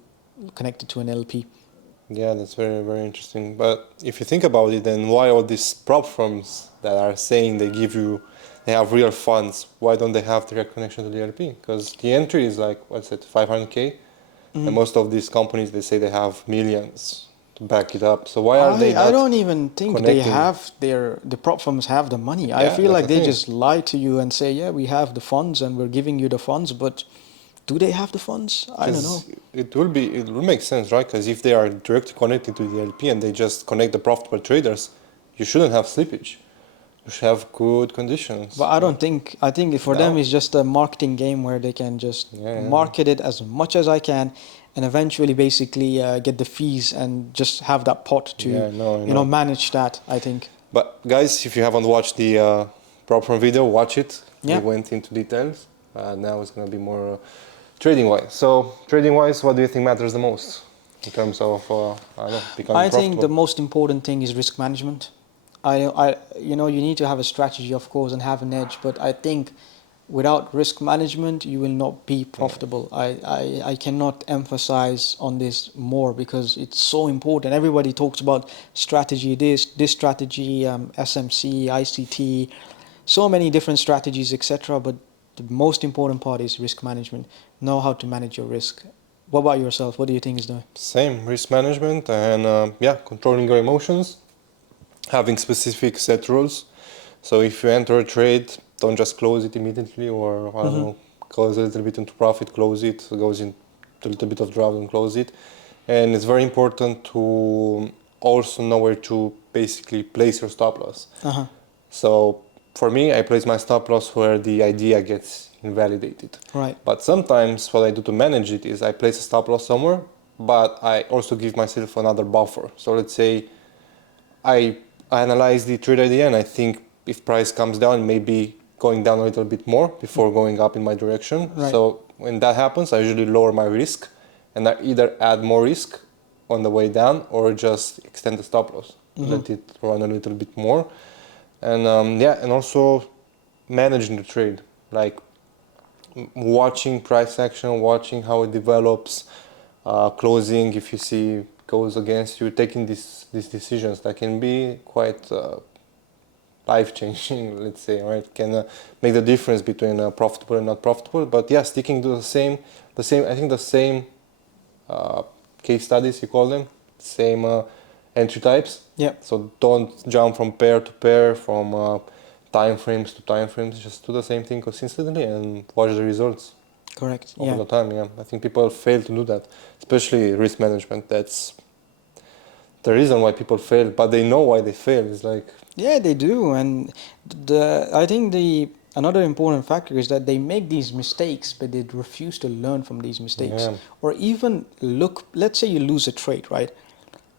connect it to an LP. Yeah, that's very, very interesting. But if you think about it, then why all these prop firms that are saying they have real funds, why don't they have direct connection to the LP? Because the entry is like, what's it, 500K? And most of these companies, they say they have millions to back it up. So why are they I not don't even think they connecting? have the prop firms have the money. I Yeah, feel that's like the they thing. just lie to you and say, yeah, we have the funds and we're giving you the funds, but do they have the funds? I don't know. Because it will make sense, right? Because if they are directly connected to the LP and they just connect the profitable traders, you shouldn't have slippage. You should have good conditions. But I don't think, I think for them No. it's just a marketing game where they can just Yeah. market it as much as I can and eventually basically get the fees and just have that pot to, Yeah, I know. you know, manage that, I think. But guys, if you haven't watched the proper video, watch it. Yeah. We went into details. Now it's going to be more trading-wise. So trading-wise, what do you think matters the most in terms of, I don't know, becoming I think the profitable? most important thing is risk management. You know, you need to have a strategy, of course, and have an edge. But I think without risk management, you will not be profitable. I cannot emphasize on this more because it's so important. Everybody talks about strategy, this strategy, SMC, ICT, so many different strategies, etc. But the most important part is risk management. Know how to manage your risk. What about yourself? What do you think is the Same, risk management and controlling your emotions, having specific set rules. So if you enter a trade, don't just close it immediately or, I don't know, close a little bit into profit, close it, goes into a little bit of drought and close it. And it's very important to also know where to basically place your stop loss. So for me, I place my stop loss where the idea gets invalidated. right? But sometimes what I do to manage it is I place a stop loss somewhere, but I also give myself another buffer. So let's say I analyze the trade idea and I think if price comes down, maybe going down a little bit more before going up in my direction. Right. So when that happens, I usually lower my risk and I either add more risk on the way down or just extend the stop loss, let it run a little bit more. And and also managing the trade, like watching price action, watching how it develops, closing if you see goes against you, taking these decisions that can be quite life-changing, let's say, right? Can make the difference between profitable and not profitable. But yeah, sticking to the same. I think the same case studies you call them, same entry types. Yeah. So don't jump from pair to pair, from time frames to time frames. Just do the same thing consistently and watch the results Correct. over Yeah. the time. Yeah, I think people fail to do that, especially risk management. That's the reason why people fail, but they know why they fail. It's like Yeah, they do, and I think another important factor is that they make these mistakes, but they refuse to learn from these mistakes, Yeah. or even look. Let's say you lose a trade, right?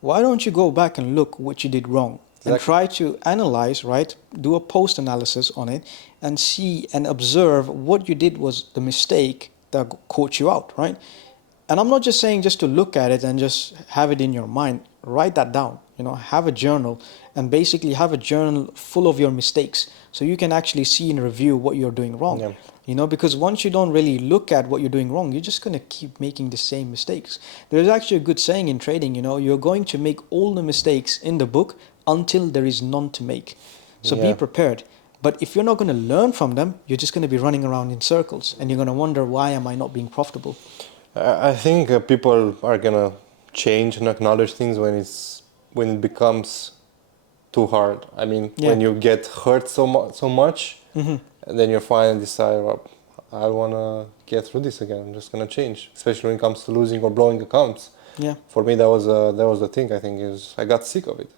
Why don't you go back and look what you did wrong and Exactly. try to analyze, right? Do a post analysis on it and see and observe what you did was the mistake that caught you out, right? And I'm not just saying just to look at it and just have it in your mind. Write that down. You know, have a journal and basically have a journal full of your mistakes so you can actually see and review what you're doing wrong. Yeah. You know, because once you don't really look at what you're doing wrong, you're just going to keep making the same mistakes. There's actually a good saying in trading, you know, you're going to make all the mistakes in the book until there is none to make. So be Yeah. prepared. But if you're not going to learn from them, you're just going to be running around in circles and you're going to wonder, why am I not being profitable? I think people are gonna change and acknowledge things when it becomes too hard. I mean, Yeah. when you get hurt so much, and then you finally decide, well, I want to get through this again. I'm just going to change, especially when it comes to losing or blowing accounts. Yeah. For me, that was the thing. I think is I got sick of it.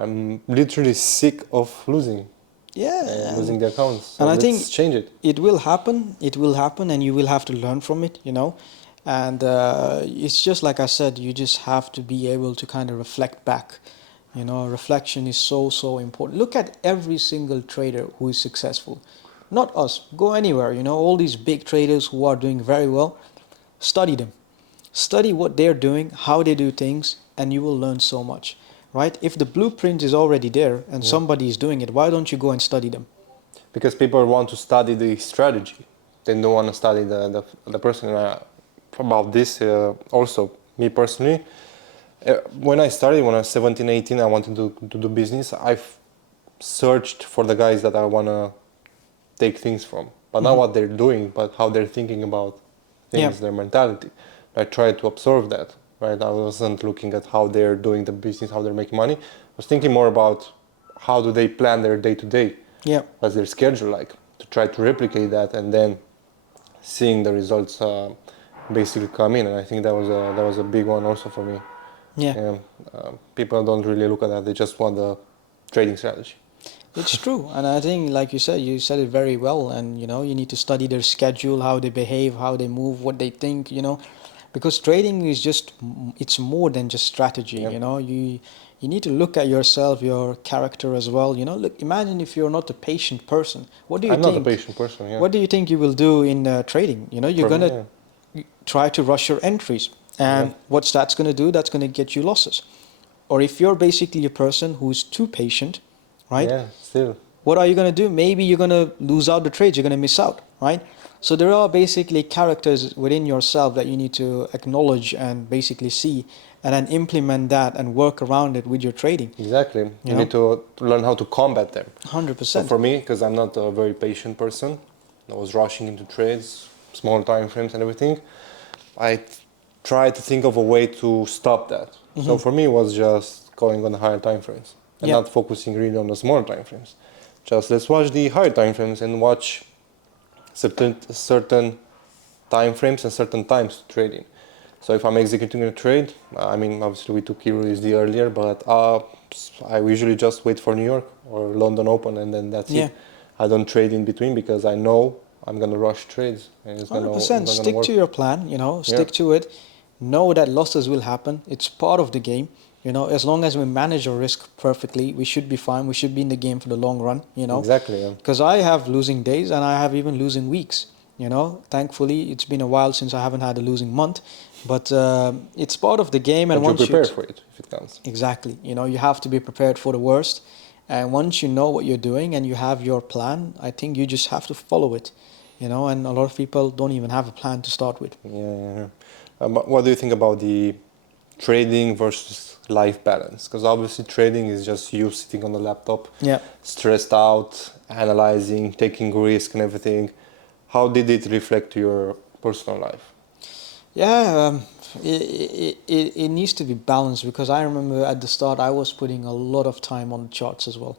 I'm literally sick of losing. Yeah. Losing the accounts. So And I let's think change it. it will happen. It will happen, and you will have to learn from it. You know, and it's just like I said. You just have to be able to kind of reflect back. You know, reflection is so important. Look at every single trader who is successful. Not us. Go anywhere. You know, all these big traders who are doing very well. Study them. Study what they're doing, how they do things, and you will learn so much. Right? If the blueprint is already there and somebody is doing it, why don't you go and study them? Because people want to study the strategy. They don't want to study the person. About this also, me personally, when I started, when I was 17, 18, I wanted to do business. I've searched for the guys that I want to take things from. But not what they're doing, but how they're thinking about things, their mentality. I tried to observe that. Right? I wasn't looking at how they're doing the business, how they're making money. I was thinking more about how do they plan their day-to-day. Yeah. What's their schedule like, to try to replicate that, and then seeing the results basically come in. And I think that was a big one also for me. Yeah. People don't really look at that. They just want the trading strategy. It's true, and I think, like you said it very well. And you know, you need to study their schedule, how they behave, how they move, what they think. You know, because trading is it's more than just strategy. Yeah. You know, you need to look at yourself, your character as well. You know, look, imagine if you're not a patient person. What do you I'm think? not a patient person. Yeah. What do you think you will do in trading? You know, you're For me, gonna try to rush your entries, and what's that's gonna do? That's gonna get you losses. Or if you're basically a person who's too patient, right? Yeah, still. What are you going to do? Maybe you're going to lose out the trades, you're going to miss out, right? So there are basically characters within yourself that you need to acknowledge and basically see, and then implement that and work around it with your trading. Exactly. You know? need to learn how to combat them. 100%. So for me, because I'm not a very patient person, I was rushing into trades, small time frames and everything. I tried to think of a way to stop that. So for me, it was just going on the higher time frames and not focusing really on the small time frames. Just let's watch the higher time frames and watch certain time frames and certain times to trade in. So if I'm executing a trade, I mean, obviously we took EURUSD earlier, but I usually just wait for New York or London Open, and then that's it. I don't trade in between because I know I'm gonna rush trades. And it's 100%. Stick to your plan, you know, stick to it. Know that losses will happen. It's part of the game. You know, as long as we manage our risk perfectly, we should be fine. We should be in the game for the long run, you know. Exactly, yeah. Because I have losing days and I have even losing weeks, you know. Thankfully, it's been a while since I haven't had a losing month. But it's part of the game. And But once you prepare for it if it comes. Exactly. You know, you have to be prepared for the worst. And once you know what you're doing and you have your plan, I think you just have to follow it, you know. And a lot of people don't even have a plan to start with. Yeah. But what do you think about the trading versus life balance? Because obviously trading is just you sitting on the laptop, stressed out, analyzing, taking risk and everything. How did it reflect to your personal life? Yeah, it needs to be balanced, because I remember at the start I was putting a lot of time on the charts as well.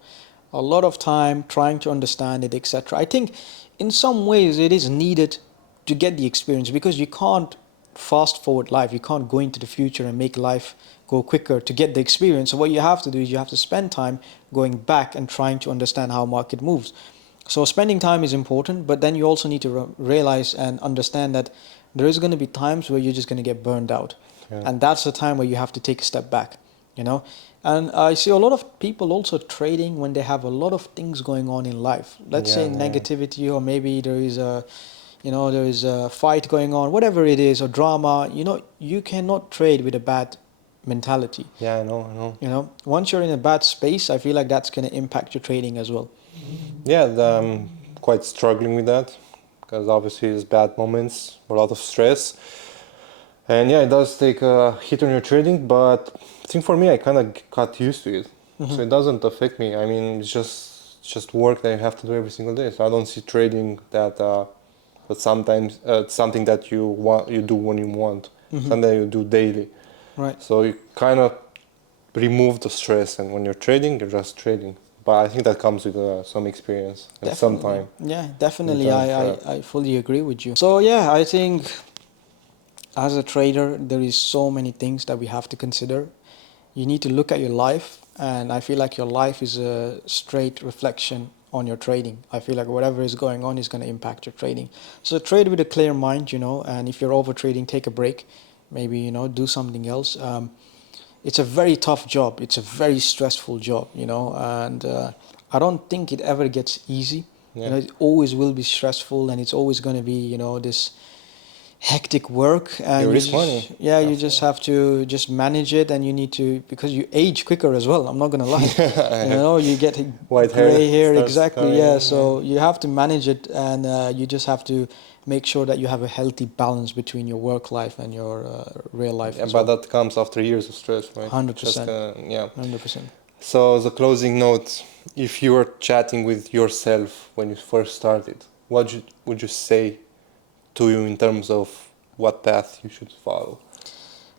A lot of time trying to understand it, etc. I think in some ways it is needed to get the experience, because you can't fast forward life. You can't go into the future and make life go quicker to get the experience. So what you have to do is you have to spend time going back and trying to understand how market moves. So spending time is important, but then you also need to realize and understand that there is going to be times where you're just going to get burned out. And that's the time where you have to take a step back, you know. And I see a lot of people also trading when they have a lot of things going on in life. Let's say negativity, or maybe there is a fight going on, whatever it is, or drama. You know, you cannot trade with a bad mentality. Yeah, I know. You know, once you're in a bad space, I feel like that's going to impact your trading as well. Yeah, I'm quite struggling with that, because obviously there's bad moments, a lot of stress. And yeah, it does take a hit on your trading, but I think for me, I kind of got used to it. So it doesn't affect me. I mean, it's just work that you have to do every single day. So I don't see trading that sometimes something that you do when you want, something that you do daily. Right. So you kind of remove the stress, and when you're trading, you're just trading. But I think that comes with some experience and some Definitely. time. Yeah, definitely. Time for that. I fully agree with you. So yeah, I think as a trader, there is so many things that we have to consider. You need to look at your life, and I feel like your life is a straight reflection on your trading. I feel like whatever is going on is going to impact your trading. So trade with a clear mind, and if you're over trading, take a break. Maybe, do something else. It's a very tough job. It's a very stressful job, and I don't think it ever gets easy. Yeah. It always will be stressful, and it's always going to be, this hectic work, and You you risk just, money. yeah, you just have to just manage it, and you need to, because you age quicker as well. I'm not gonna lie. You get White gray hair, starts exactly. coming Yeah, in, so you have to manage it, and you just have to make sure that you have a healthy balance between your work life and your real life Yeah, as but well. that comes after years of stress, right? 100%. Yeah. 100%. So as a closing note, if you were chatting with yourself when you first started, would you say to you in terms of what path you should follow?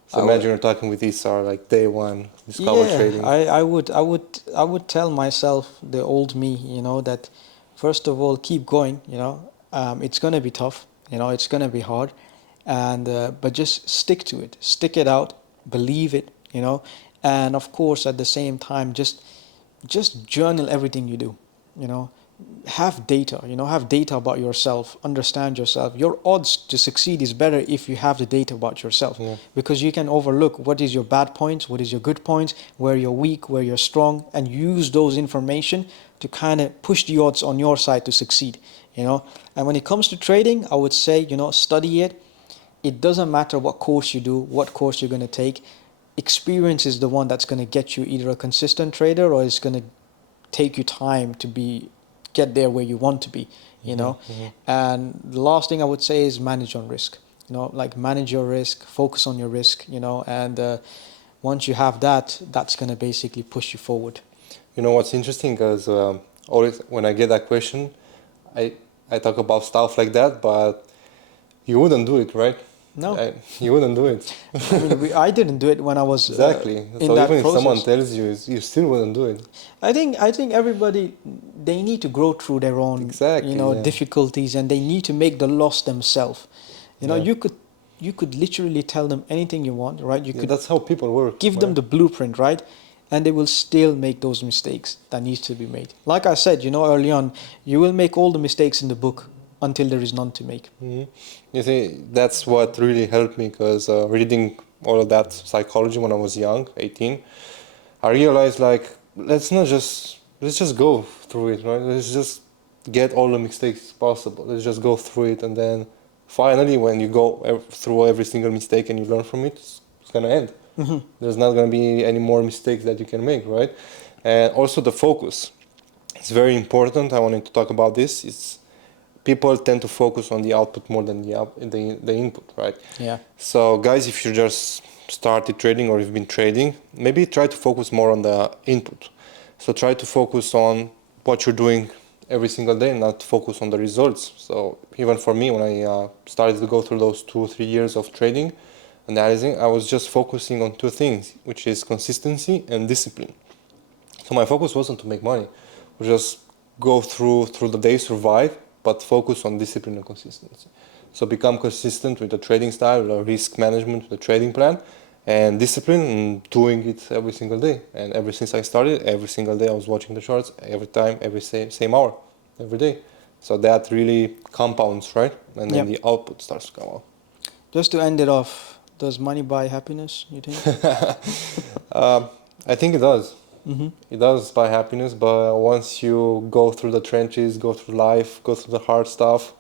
So I would, imagine you're talking with Isar, like day one, discover yeah, trading. I would tell myself, the old me, that first of all, keep going. It's gonna be tough. It's gonna be hard, and but just stick to it, stick it out, believe it. And of course, at the same time, just journal everything you do. You know, have data. Have data about yourself. Understand yourself. Your odds to succeed is better if you have the data about yourself, Yeah. because you can overlook what is your bad points, what is your good points, where you're weak, where you're strong, and use those information to kind of push the odds on your side to succeed. And when it comes to trading, I would say, study it. It doesn't matter what course you do, what course you're going to take. Experience is the one that's going to get you either a consistent trader, or it's going to take you time to get there where you want to be. And the last thing I would say is manage on risk. Like manage your risk, focus on your risk. And once you have that, that's going to basically push you forward. You know what's interesting? Because always when I get that question, I I talk about stuff like that, but you wouldn't do it, right? No, You wouldn't do it. I mean, I didn't do it when I was Exactly. in So that even if someone process. tells you, you still wouldn't do it. I think everybody, they need to grow through their own Exactly. Yeah. difficulties, and they need to make the loss themselves. Yeah. You could literally tell them anything you want, right? You Yeah, could that's how people work. give them Right? the blueprint, right? And they will still make those mistakes that needs to be made. Like I said, early on, you will make all the mistakes in the book until there is none to make. Mhm. You see, that's what really helped me because reading all of that psychology when I was young, 18, I realized like let's just go through it, right? Let's just get all the mistakes possible. Let's just go through it, and then finally, when you go through every single mistake and you learn from it, it's gonna end. Hmm. There's not gonna be any more mistakes that you can make, right? And also the focus. It's very important. I wanted to talk about this. It's people tend to focus on the output more than the input, right? Yeah. So guys, if you just started trading or you've been trading, maybe try to focus more on the input. So try to focus on what you're doing every single day, not focus on the results. So even for me, when I started to go through those 2 or 3 years of trading, analyzing, I was just focusing on two things, which is consistency and discipline. So my focus wasn't to make money, just go through the day, survive, but focus on discipline and consistency. So become consistent with the trading style, with the risk management, with the trading plan, and discipline and doing it every single day. And ever since I started, every single day I was watching the charts, every time, every same hour, every day. So that really compounds, right? And then Yep. the output starts to come out. Just to end it off, does money buy happiness, you think? I think it does. Mm-hmm. It does buy happiness, but once you go through the trenches, go through life, go through the hard stuff,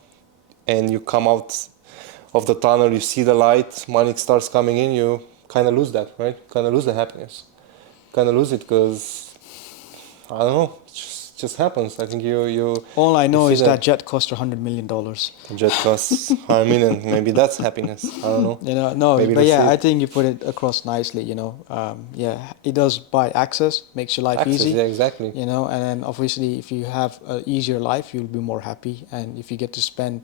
and you come out of the tunnel, you see the light, money starts coming in, you kind of lose that, right? Kind of lose the happiness. Kind of lose it because, I don't know, it just happens. I think you All I know see is that jet cost $100 million. the jet costs 100 million. Maybe that's happiness. I don't know. No, Maybe but that's yeah, I it. think you put it across nicely. Yeah, it does buy access, makes your life Access, easy. yeah, exactly. And then obviously, if you have an easier life, you'll be more happy, and if you get to spend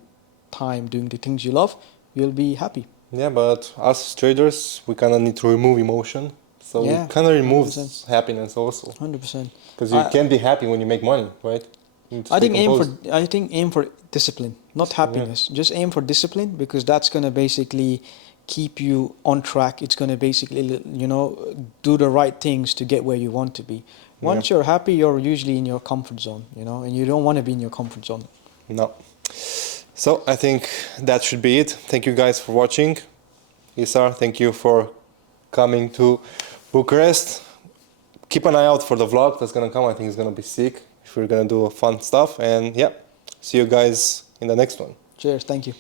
time doing the things you love, you'll be happy. Yeah, but us traders, we kind of need to remove emotion So Yeah, it kind of 100%. removes happiness also. 100%. Because you I- can't be happy when you make money, right? You need to I stay think composed. aim for discipline, not Yeah. happiness. Just aim for discipline because that's gonna basically keep you on track. It's gonna basically do the right things to get where you want to be. Once you're happy, you're usually in your comfort zone, and you don't want to be in your comfort zone. No. So I think that should be it. Thank you guys for watching. Isar, thank you for coming to Bucharest. Keep an eye out for the vlog that's gonna come. I think it's gonna be sick if we're gonna do fun stuff. And yeah, see you guys in the next one. Cheers. Thank you.